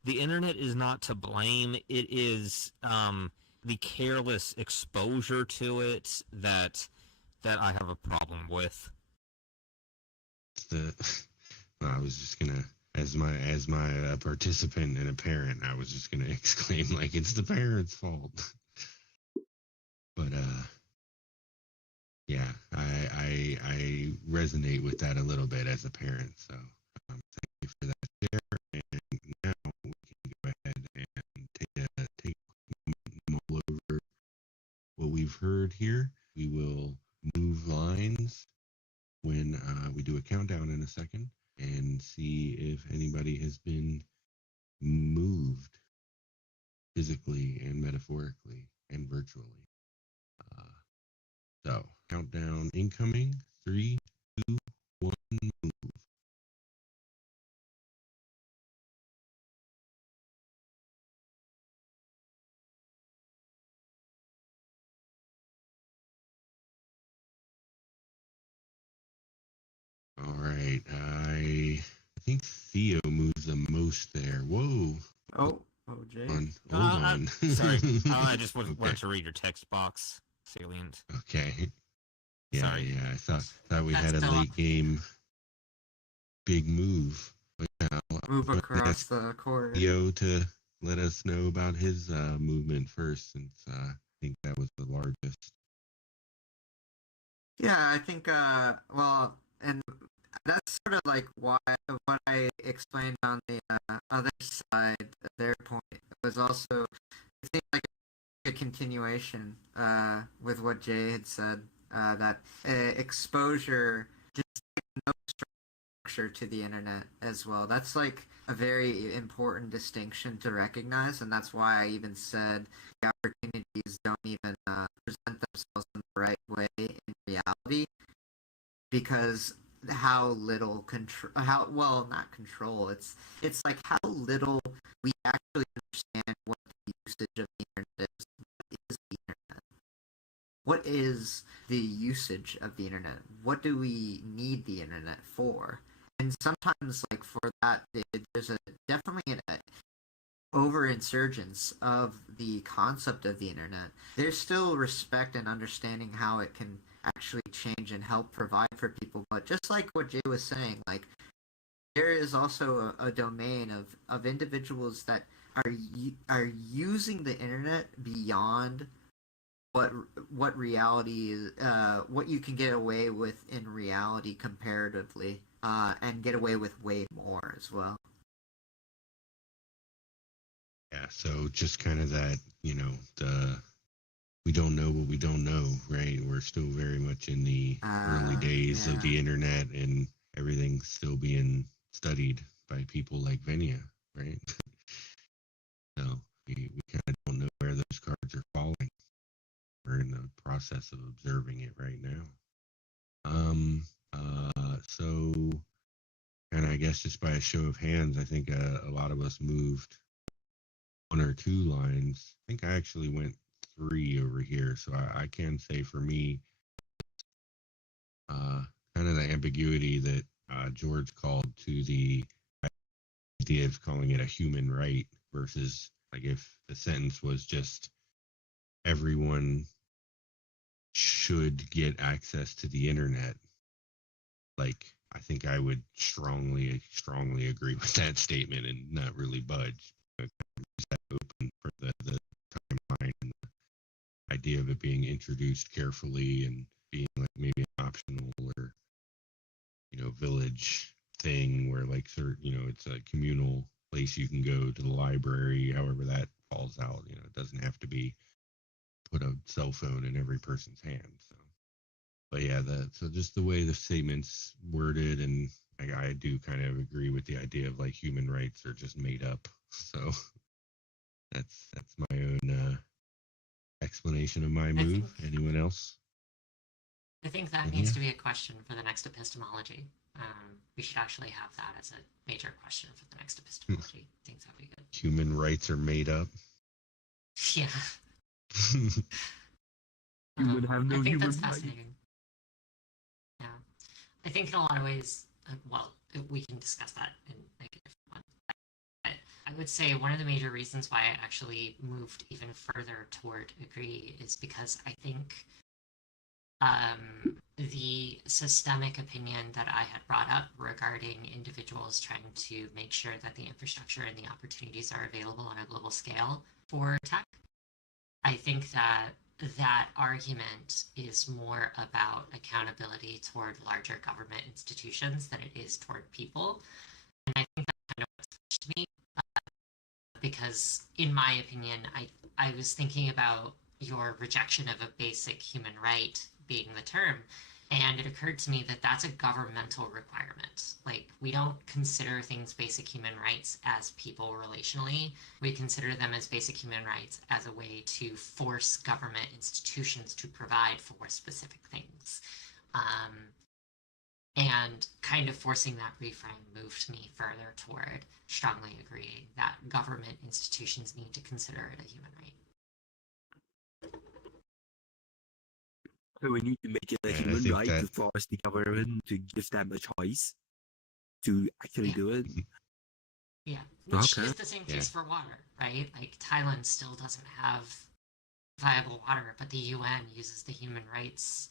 the internet is not to blame. It is the careless exposure to it that I have a problem with. I was just gonna, as my participant and a parent, I was just gonna exclaim like it's the parents' fault. But yeah, I resonate with that a little bit as a parent. So thank you for that share. And now we can go ahead and take a moment and mull over what we've heard here. We will move lines when we do a countdown in a second and see if anybody has been moved physically and metaphorically and virtually. So, countdown incoming. 3, 2, 1, move. All right. I think Theo moves the most there. Whoa. Oh, Jay. Hold on. Sorry. I just wanted Okay. to read your text box. Salient. Okay. Yeah, Sorry. yeah. I thought we That's had a still late game big move. But now Move I'm gonna across ask the court. Theo to let us know about his movement first, since I think that was the largest. Yeah, I think, well, and that's sort of like what I explained on the other side of their point. It was also, it seemed like a continuation with what Jay had said, that exposure just no structure to the internet as well. That's like a very important distinction to recognize, and that's why I even said the opportunities don't even present themselves in the right way in reality, because how little control, not control, it's like how little we actually understand what the usage of the internet is. What is the internet? What is the usage of the internet? What do we need the internet for? And sometimes, like, for that, there's definitely an overinsurgence of the concept of the internet. There's still respect and understanding how it can actually change and help provide for people, but just like what Jay was saying, like, there is also a domain of individuals that are using the internet beyond what reality is, what you can get away with in reality comparatively, and get away with way more as well. Yeah, so just kind of that, we don't know what we don't know, right? We're still very much in the early days of the internet, and everything's still being studied by people like Venia, right? So we kind of don't know where those cards are falling. We're in the process of observing it right now. So kind of, I guess, just by a show of hands, I think a lot of us moved 1 or 2 lines. I think I actually went 3 over here. So I can say for me, kind of the ambiguity that George called to the idea of calling it a human right versus, like, if the sentence was just everyone should get access to the internet, like, I think I would strongly agree with that statement and not really budge. That open for the timeline and the idea of it being introduced carefully and being like maybe an optional or village thing where, like, it's a communal place you can go to the library, however that falls out. It doesn't have to be put a cell phone in every person's hand. So, but yeah, so just the way the statement's worded, and I do kind of agree with the idea of, like, human rights are just made up. So that's my own explanation of my move. Anyone else? I think that needs to be a question for the next epistemology. We should actually have that as a major question for the next epistemology. I think that'd be good. Human rights are made up. Yeah. You would have no I think human that's rights. fascinating. Yeah, I think in a lot of ways, we can discuss that in like a different one. I would say one of the major reasons why I actually moved even further toward agree is because I think the systemic opinion that I had brought up regarding individuals trying to make sure that the infrastructure and the opportunities are available on a global scale for tech, I think that that argument is more about accountability toward larger government institutions than it is toward people. And I think that's kind of what touched me because, in my opinion, I was thinking about your rejection of a basic human right being the term, and it occurred to me that that's a governmental requirement. Like, we don't consider things basic human rights as people relationally. We consider them as basic human rights as a way to force government institutions to provide for specific things. And kind of forcing that reframe moved me further toward strongly agreeing that government institutions need to consider it a human right. So we need to make it a Yeah, I human think right that- to force the government to give them a choice to actually Yeah. do it. Yeah, which Okay. is the same case Yeah. for water, right? Like Thailand still doesn't have viable water, but the UN uses the human rights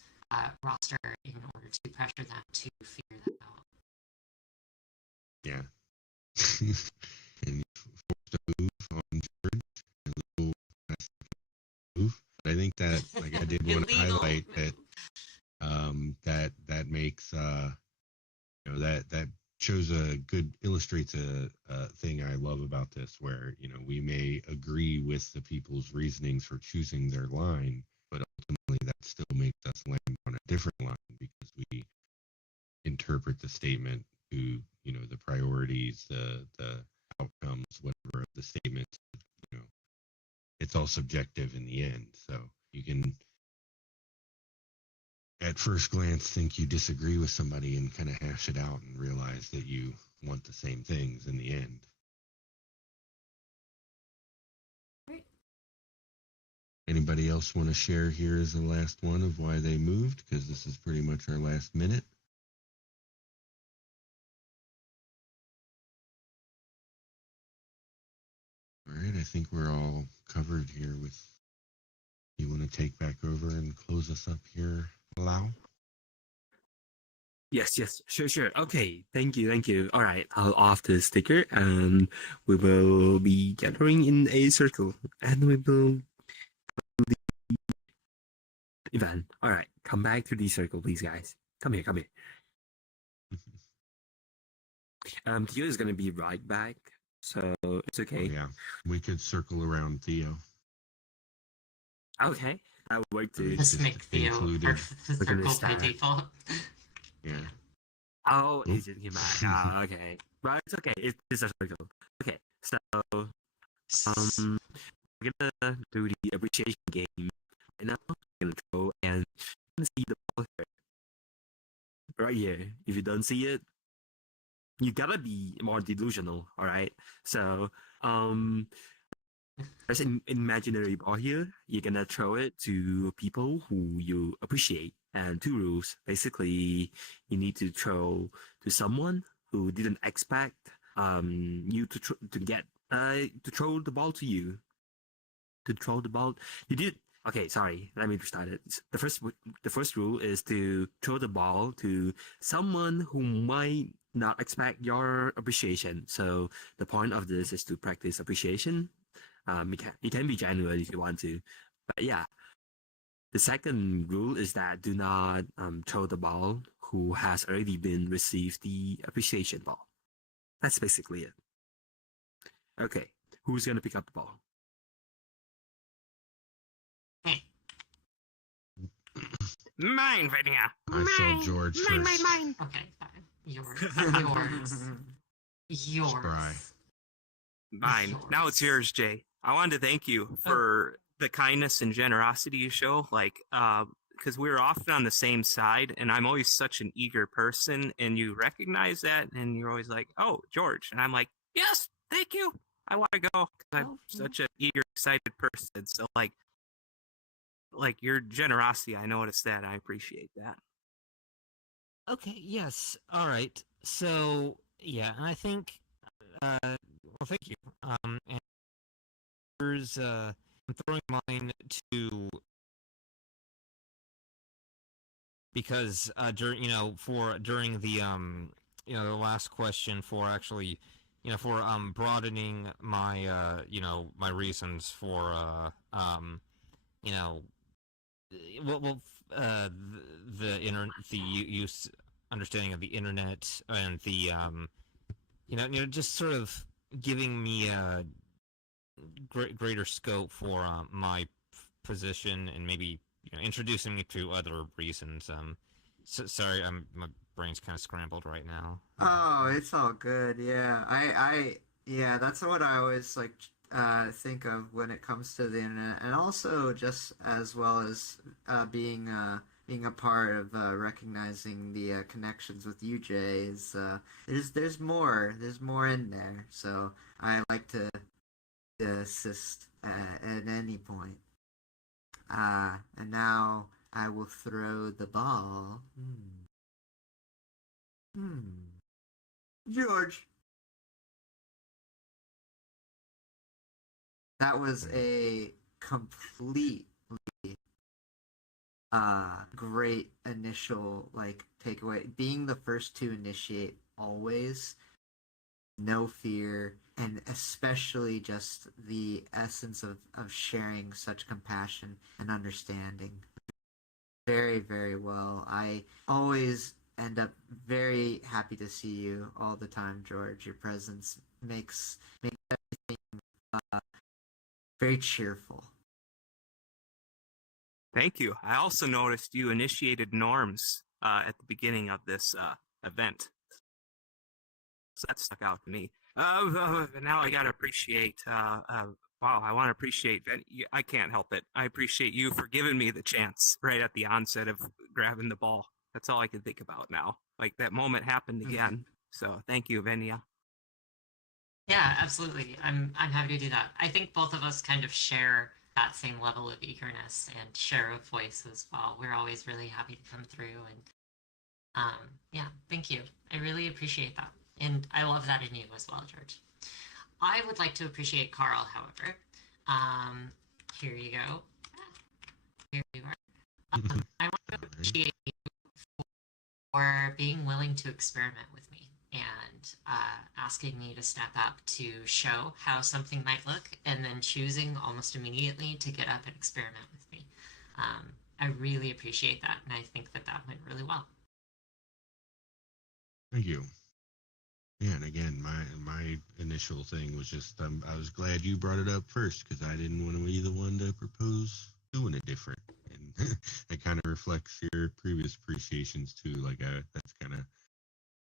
roster in order to pressure them to figure that out. Yeah. And you forced a move on George, a little move. But I think that, like, I did want to Illegal highlight that move. that makes that shows illustrates a thing I love about this, where we may agree with the people's reasonings for choosing their line, but ultimately that still makes us land on a different line because we interpret the statement to the priorities, the outcomes, whatever of the statement. It's all subjective in the end, so you can at first glance think you disagree with somebody and kind of hash it out and realize that you want the same things in the end. Right. Anybody else want to share here as the last one of why they moved? Because this is pretty much our last minute. All right, I think we're all covered here with. You want to take back over and close us up here, Lau? Yes, sure. Okay, thank you. All right, I'll off the sticker and we will be gathering in a circle and we will do the event. All right, come back to the circle, please, guys. Come here. Theo is gonna be right back, so it's okay. Oh, yeah, we could circle around Theo. Okay, that would work too. It's Just just make Theo included. circle by start. default. Yeah. Oh, Oh. he just came back. Ah, okay. But it's okay. It's a circle. Okay, so we're gonna do the appreciation game right now. I'm gonna throw and see the ball here. Right here. If you don't see it, you gotta be more delusional. All right. So there's an imaginary ball here. You're gonna throw it to people who you appreciate. And two rules. Basically, you need to throw to someone who didn't expect you to get to throw the ball to you. To throw the ball, you did. Okay, sorry. Let me restart it. The first rule is to throw the ball to someone who might not expect your appreciation. So the point of this is to practice appreciation. You can be genuine if you want to, but yeah. The second rule is that do not throw the ball who has already been received the appreciation ball. That's basically it. Okay, who's gonna pick up the ball? Mine, Virginia. I saw George first. Mine. Okay, fine. Yours. Spry. Mine. Now it's yours, Jay. I wanted to thank you for the kindness and generosity you show. Because we're often on the same side, and I'm always such an eager person, and you recognize that, and you're always like, "Oh, George," and I'm like, "Yes, thank you. I want to go because I'm such an eager, excited person." So, like your generosity, I noticed that. I appreciate that. Okay, yes. All right. So, yeah, and I think well, thank you. And here's I'm throwing mine to because during during the the last question for actually for broadening my my reasons for you know well the use understanding of the internet and the just sort of giving me a greater scope for my position and maybe introducing me to other reasons. Sorry, my brain's kind of scrambled right now. Oh, it's all good. Yeah, yeah, that's what I always like think of when it comes to the internet, and also just as well as being a part of recognizing the connections with UJ is there's more in there. So I like to assist at any point. And now I will throw the ball. George. That was a completely great initial takeaway. Being the first to initiate always, no fear, and especially just the essence of sharing such compassion and understanding. Very, very well. I always end up very happy to see you all the time, George. Your presence makes everything very cheerful. Thank you. I also noticed you initiated norms at the beginning of this event. So that stuck out to me. Now I got to appreciate, wow, I want to appreciate, I can't help it. I appreciate you for giving me the chance right at the onset of grabbing the ball. That's all I can think about now. Like that moment happened again. So thank you, Venya. Yeah, absolutely. I'm happy to do that. I think both of us kind of share that same level of eagerness and share a voice as well. We're always really happy to come through, and yeah, thank you. I really appreciate that. And I love that in you as well, George. I would like to appreciate Carl, however. Here you go. Here you are. I want to appreciate you for being willing to experiment with me and asking me to step up to show how something might look, and then choosing almost immediately to get up and experiment with me. I really appreciate that, and I think that went really well. Thank you. Yeah, and again, my initial thing was just I was glad you brought it up first because I didn't want to be the one to propose doing it different, and it kind of reflects your previous appreciations too. Like that's kind of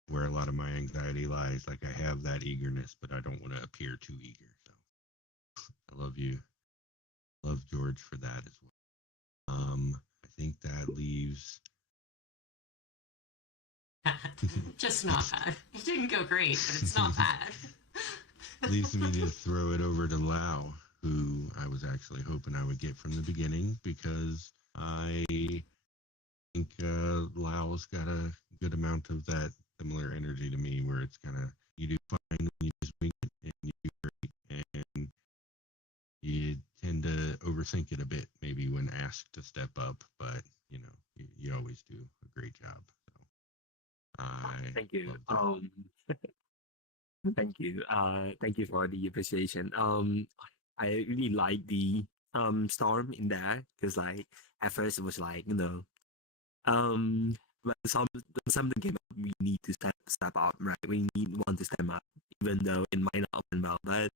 where a lot of my anxiety lies. Like I have that eagerness, but I don't want to appear too eager. So I love you, love George for that as well. I think that leaves. Just not bad. It didn't go great, but it's not bad. Leaves me to throw it over to Lau, who I was actually hoping I would get from the beginning because I think Lau's got a good amount of that similar energy to me, where it's kind of you do fine when you just wing it, and you do great, and you tend to overthink it a bit, maybe when asked to step up, but you always do a great job. Thank you. Thank you. Thank you for the appreciation. I really like the storm in there because like at first it was like when something came up, we need to step out, right? We need one to step up, even though it might not open well. But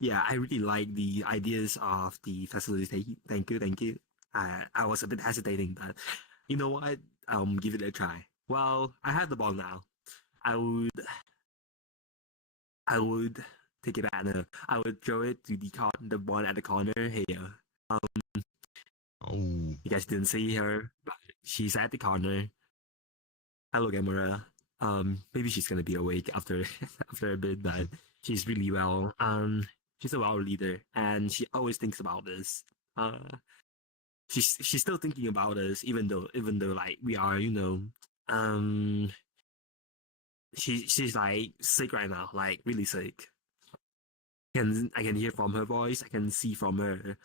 yeah, I really like the ideas of the facility. Thank you. I was a bit hesitating, but you know what? Give it a try. Well, I have the ball now. I would take it back. No, I would throw it to the one at the corner here. Oh, You guys didn't see her, but she's at the corner. Hello, Gamora. Maybe she's gonna be awake after after a bit, but she's really well. She's a well leader, and she always thinks about this. She's still thinking about us, even though like we are, she's like sick right now, like really sick. I can hear from her voice. I can see from her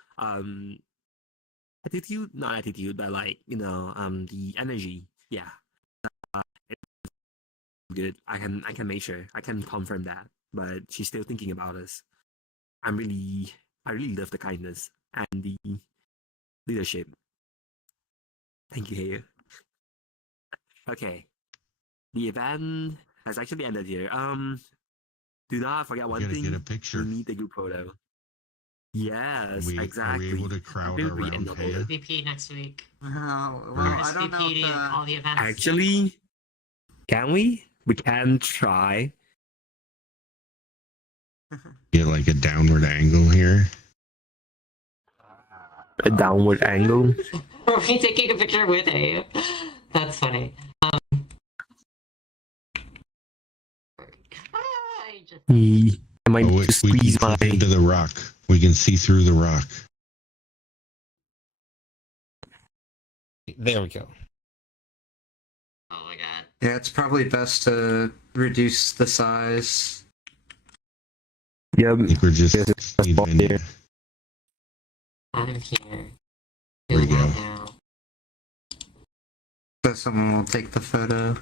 attitude, not attitude, but like the energy. Yeah, good. I can make sure. I can confirm that. But she's still thinking about us. I'm really I really love the kindness and the leadership. Thank you, Heye. Okay, the event has actually ended here. Do not forget We one gotta get thing. a picture. We need the group photo. Yes, Are exactly. we able to crowd Maybe we around end the whole- Haya? VP next week. Well, We're I don't know SVP if all the events. Actually, can we? We can try. Get like a downward angle here. A downward angle. Are we taking a picture with A? That's funny. I just I might Oh, need wait, to we can squeeze my. click into the rock. We can see through the rock. There we go. Oh my god. Yeah, it's probably best to reduce the size. Yep. I think we're just spot even. there. I'm here. There we Doing go. that now. So someone will take the photo.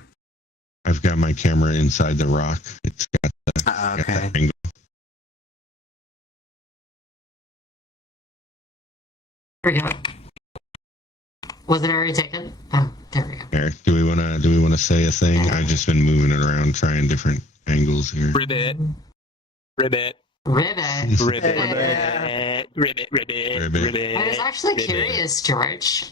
I've got my camera inside the rock. It's got the, Okay. got the angle. There we go. Was it already taken? Oh, there we go. There. Do we wanna say a thing? I've just been moving it around, trying different angles here. Ribbit. Ribbit. Ribbit. Ribbit. Yeah. Ribbit. Ribbit. I was actually Ribbit. curious, George.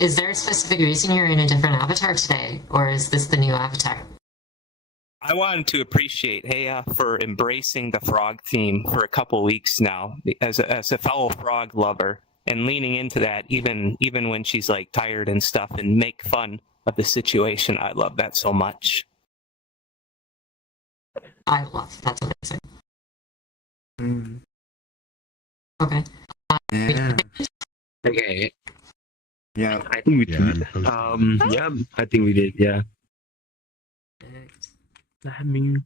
Is there a specific reason you're in a different avatar today, or is this the new avatar? I wanted to appreciate Haya for embracing the frog theme for a couple weeks now, as a fellow frog lover, and leaning into that even when she's like tired and stuff, and make fun of the situation. I love that so much. I love that's amazing. Mm. Okay. Yeah. Okay. Yeah. I think we Yeah, did. I'm posting. Yeah, I think we did. Yeah. I mean,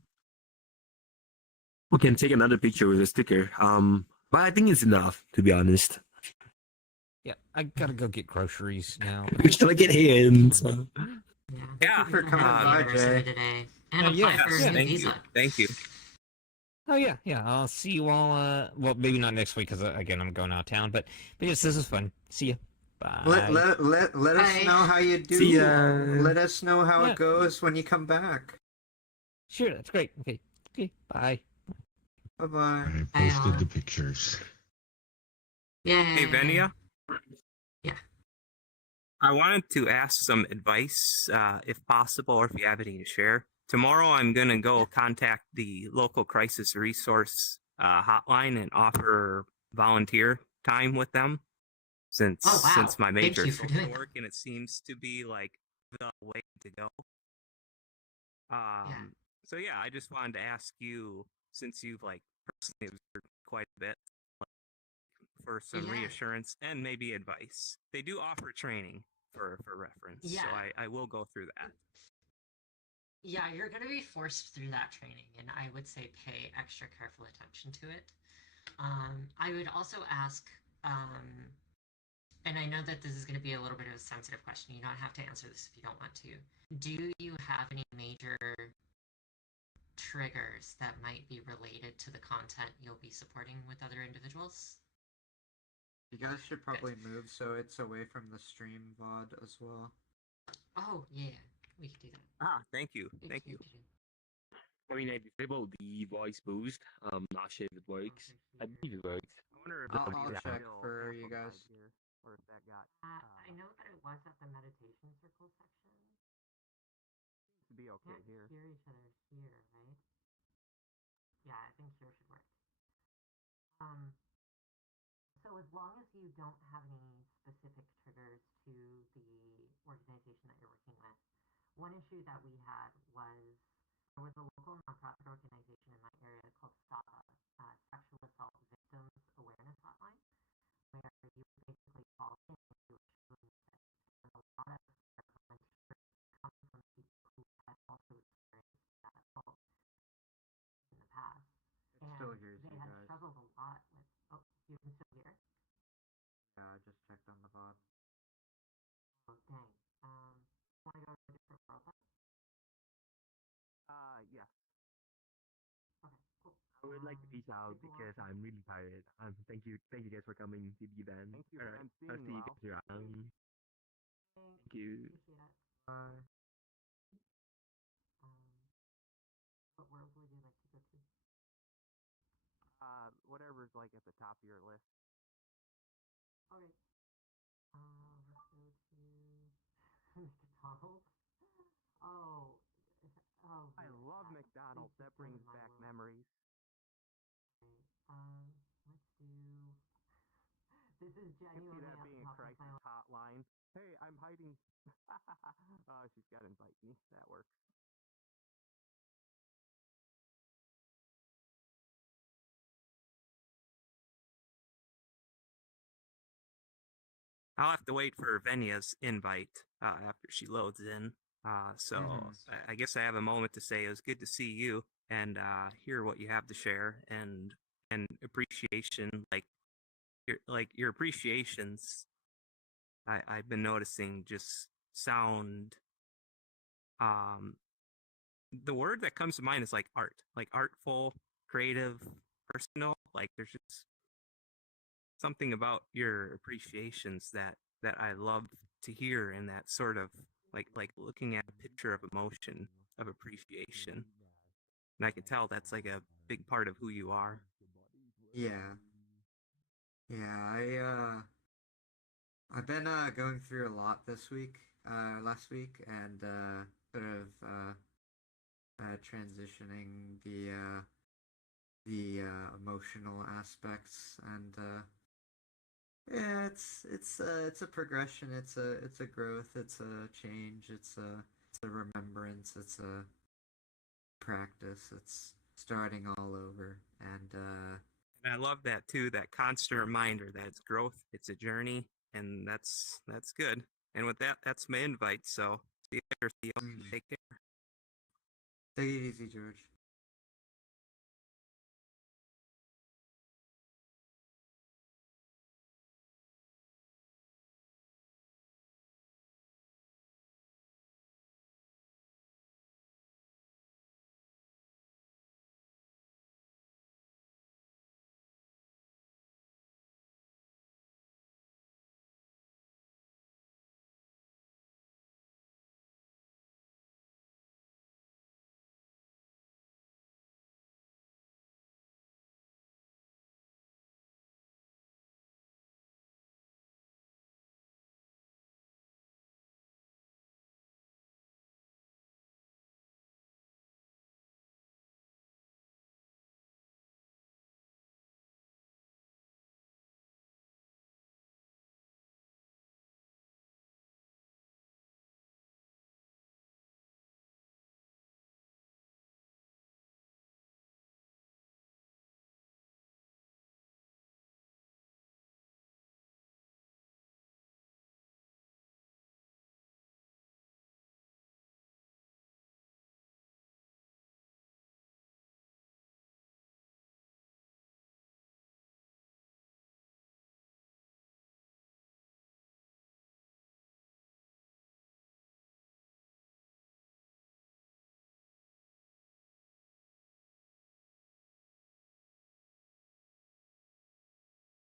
we can take another picture with a sticker. But I think it's enough, to be honest. Yeah, I gotta go get groceries now. We should like get hands. So. Yeah. for coming by, Jay. Today. And Oh, apply yeah, for a yeah, new Thank visa. you. Thank you. Oh yeah. I'll see you all. Well, maybe not next week because again I'm going out of town. But yes, this is fun. See ya. Bye. Let us Bye. know how you do. See ya. Let us know how Yeah. it goes when you come back. Sure, that's great. Okay. Bye. Bye bye. I posted the pictures. Yay. Hey, Venia. Yeah. I wanted to ask some advice, if possible, or if you have any to share. Tomorrow, I'm going to go contact the local crisis resource hotline and offer volunteer time with them, since Oh, wow. since my Thank major you for social doing that. work, and it seems to be like the way to go. So yeah, I just wanted to ask you, since you've like personally observed quite a bit, for some Yeah. reassurance and maybe advice. They do offer training for reference, so Yeah. I will go through that. Yeah, you're going to be forced through that training, and I would say pay extra careful attention to it. I would also ask, and I know that this is going to be a little bit of a sensitive question. You don't have to answer this if you don't want to. Do you have any major triggers that might be related to the content you'll be supporting with other individuals? You guys should probably move so it's away from the stream VOD as well. Oh, yeah, we could do that. Thank you. Thank you. I mean, I disabled the voice boost. Not sure if it works. I believe it works. I wonder if I'll it'll check still for you amplified guys. here, or if that got I know that it was at the meditation circle section. to be okay Can't here. hear each other here, right? Yeah, I think here should work. So as long as you don't have any specific triggers to the organization that you're working with, one issue that we had was there was a local nonprofit organization in my area called SAVA, Sexual Assault Victims Awareness Hotline, where you basically call in if you were struggling with it. And a lot of their volunteers come from people who had also experienced that still hears they you had guys. struggled a lot with. Oh, you can still hear? Yeah, I just checked on the VOD. Oh, dang. Want to go to a different world then? Yeah. Okay, cool. I would like to peace out because I'm really tired. Thank you guys for coming to the event. Thank you, Alright, and I'll seeing see you, you Al. guys around. Thanks. Thank you. Appreciate it. Bye. What world would you like to go to? Whatever's like at the top of your list. Okay. Let's go to McDonald's. Oh, I love McDonald's. That brings back memories. Let's do. This is I can see genuinely that at being the a top of my crisis hotline. Hey, I'm hiding. Oh, she's got to invite me. That works. I'll have to wait for Venia's invite after she loads in. So I guess I have a moment to say it was good to see you and hear what you have to share and appreciation your appreciations. I've been noticing just sound. The word that comes to mind is like art, like artful, creative, personal. Like there's just something about your appreciations that I love to hear, and that sort of like looking at a picture of emotion of appreciation. And I can tell that's like a big part of who you are. Yeah. Yeah, I've been going through a lot this week, last week, and sort of transitioning the emotional aspects, and yeah, it's a progression, it's a growth, it's a change, it's a remembrance, it's a practice, it's starting all over, and And I love that too, that constant reminder that it's growth, it's a journey, and that's good. And with that, that's my invite. So see you later, Theo. Take care. take it easy, George.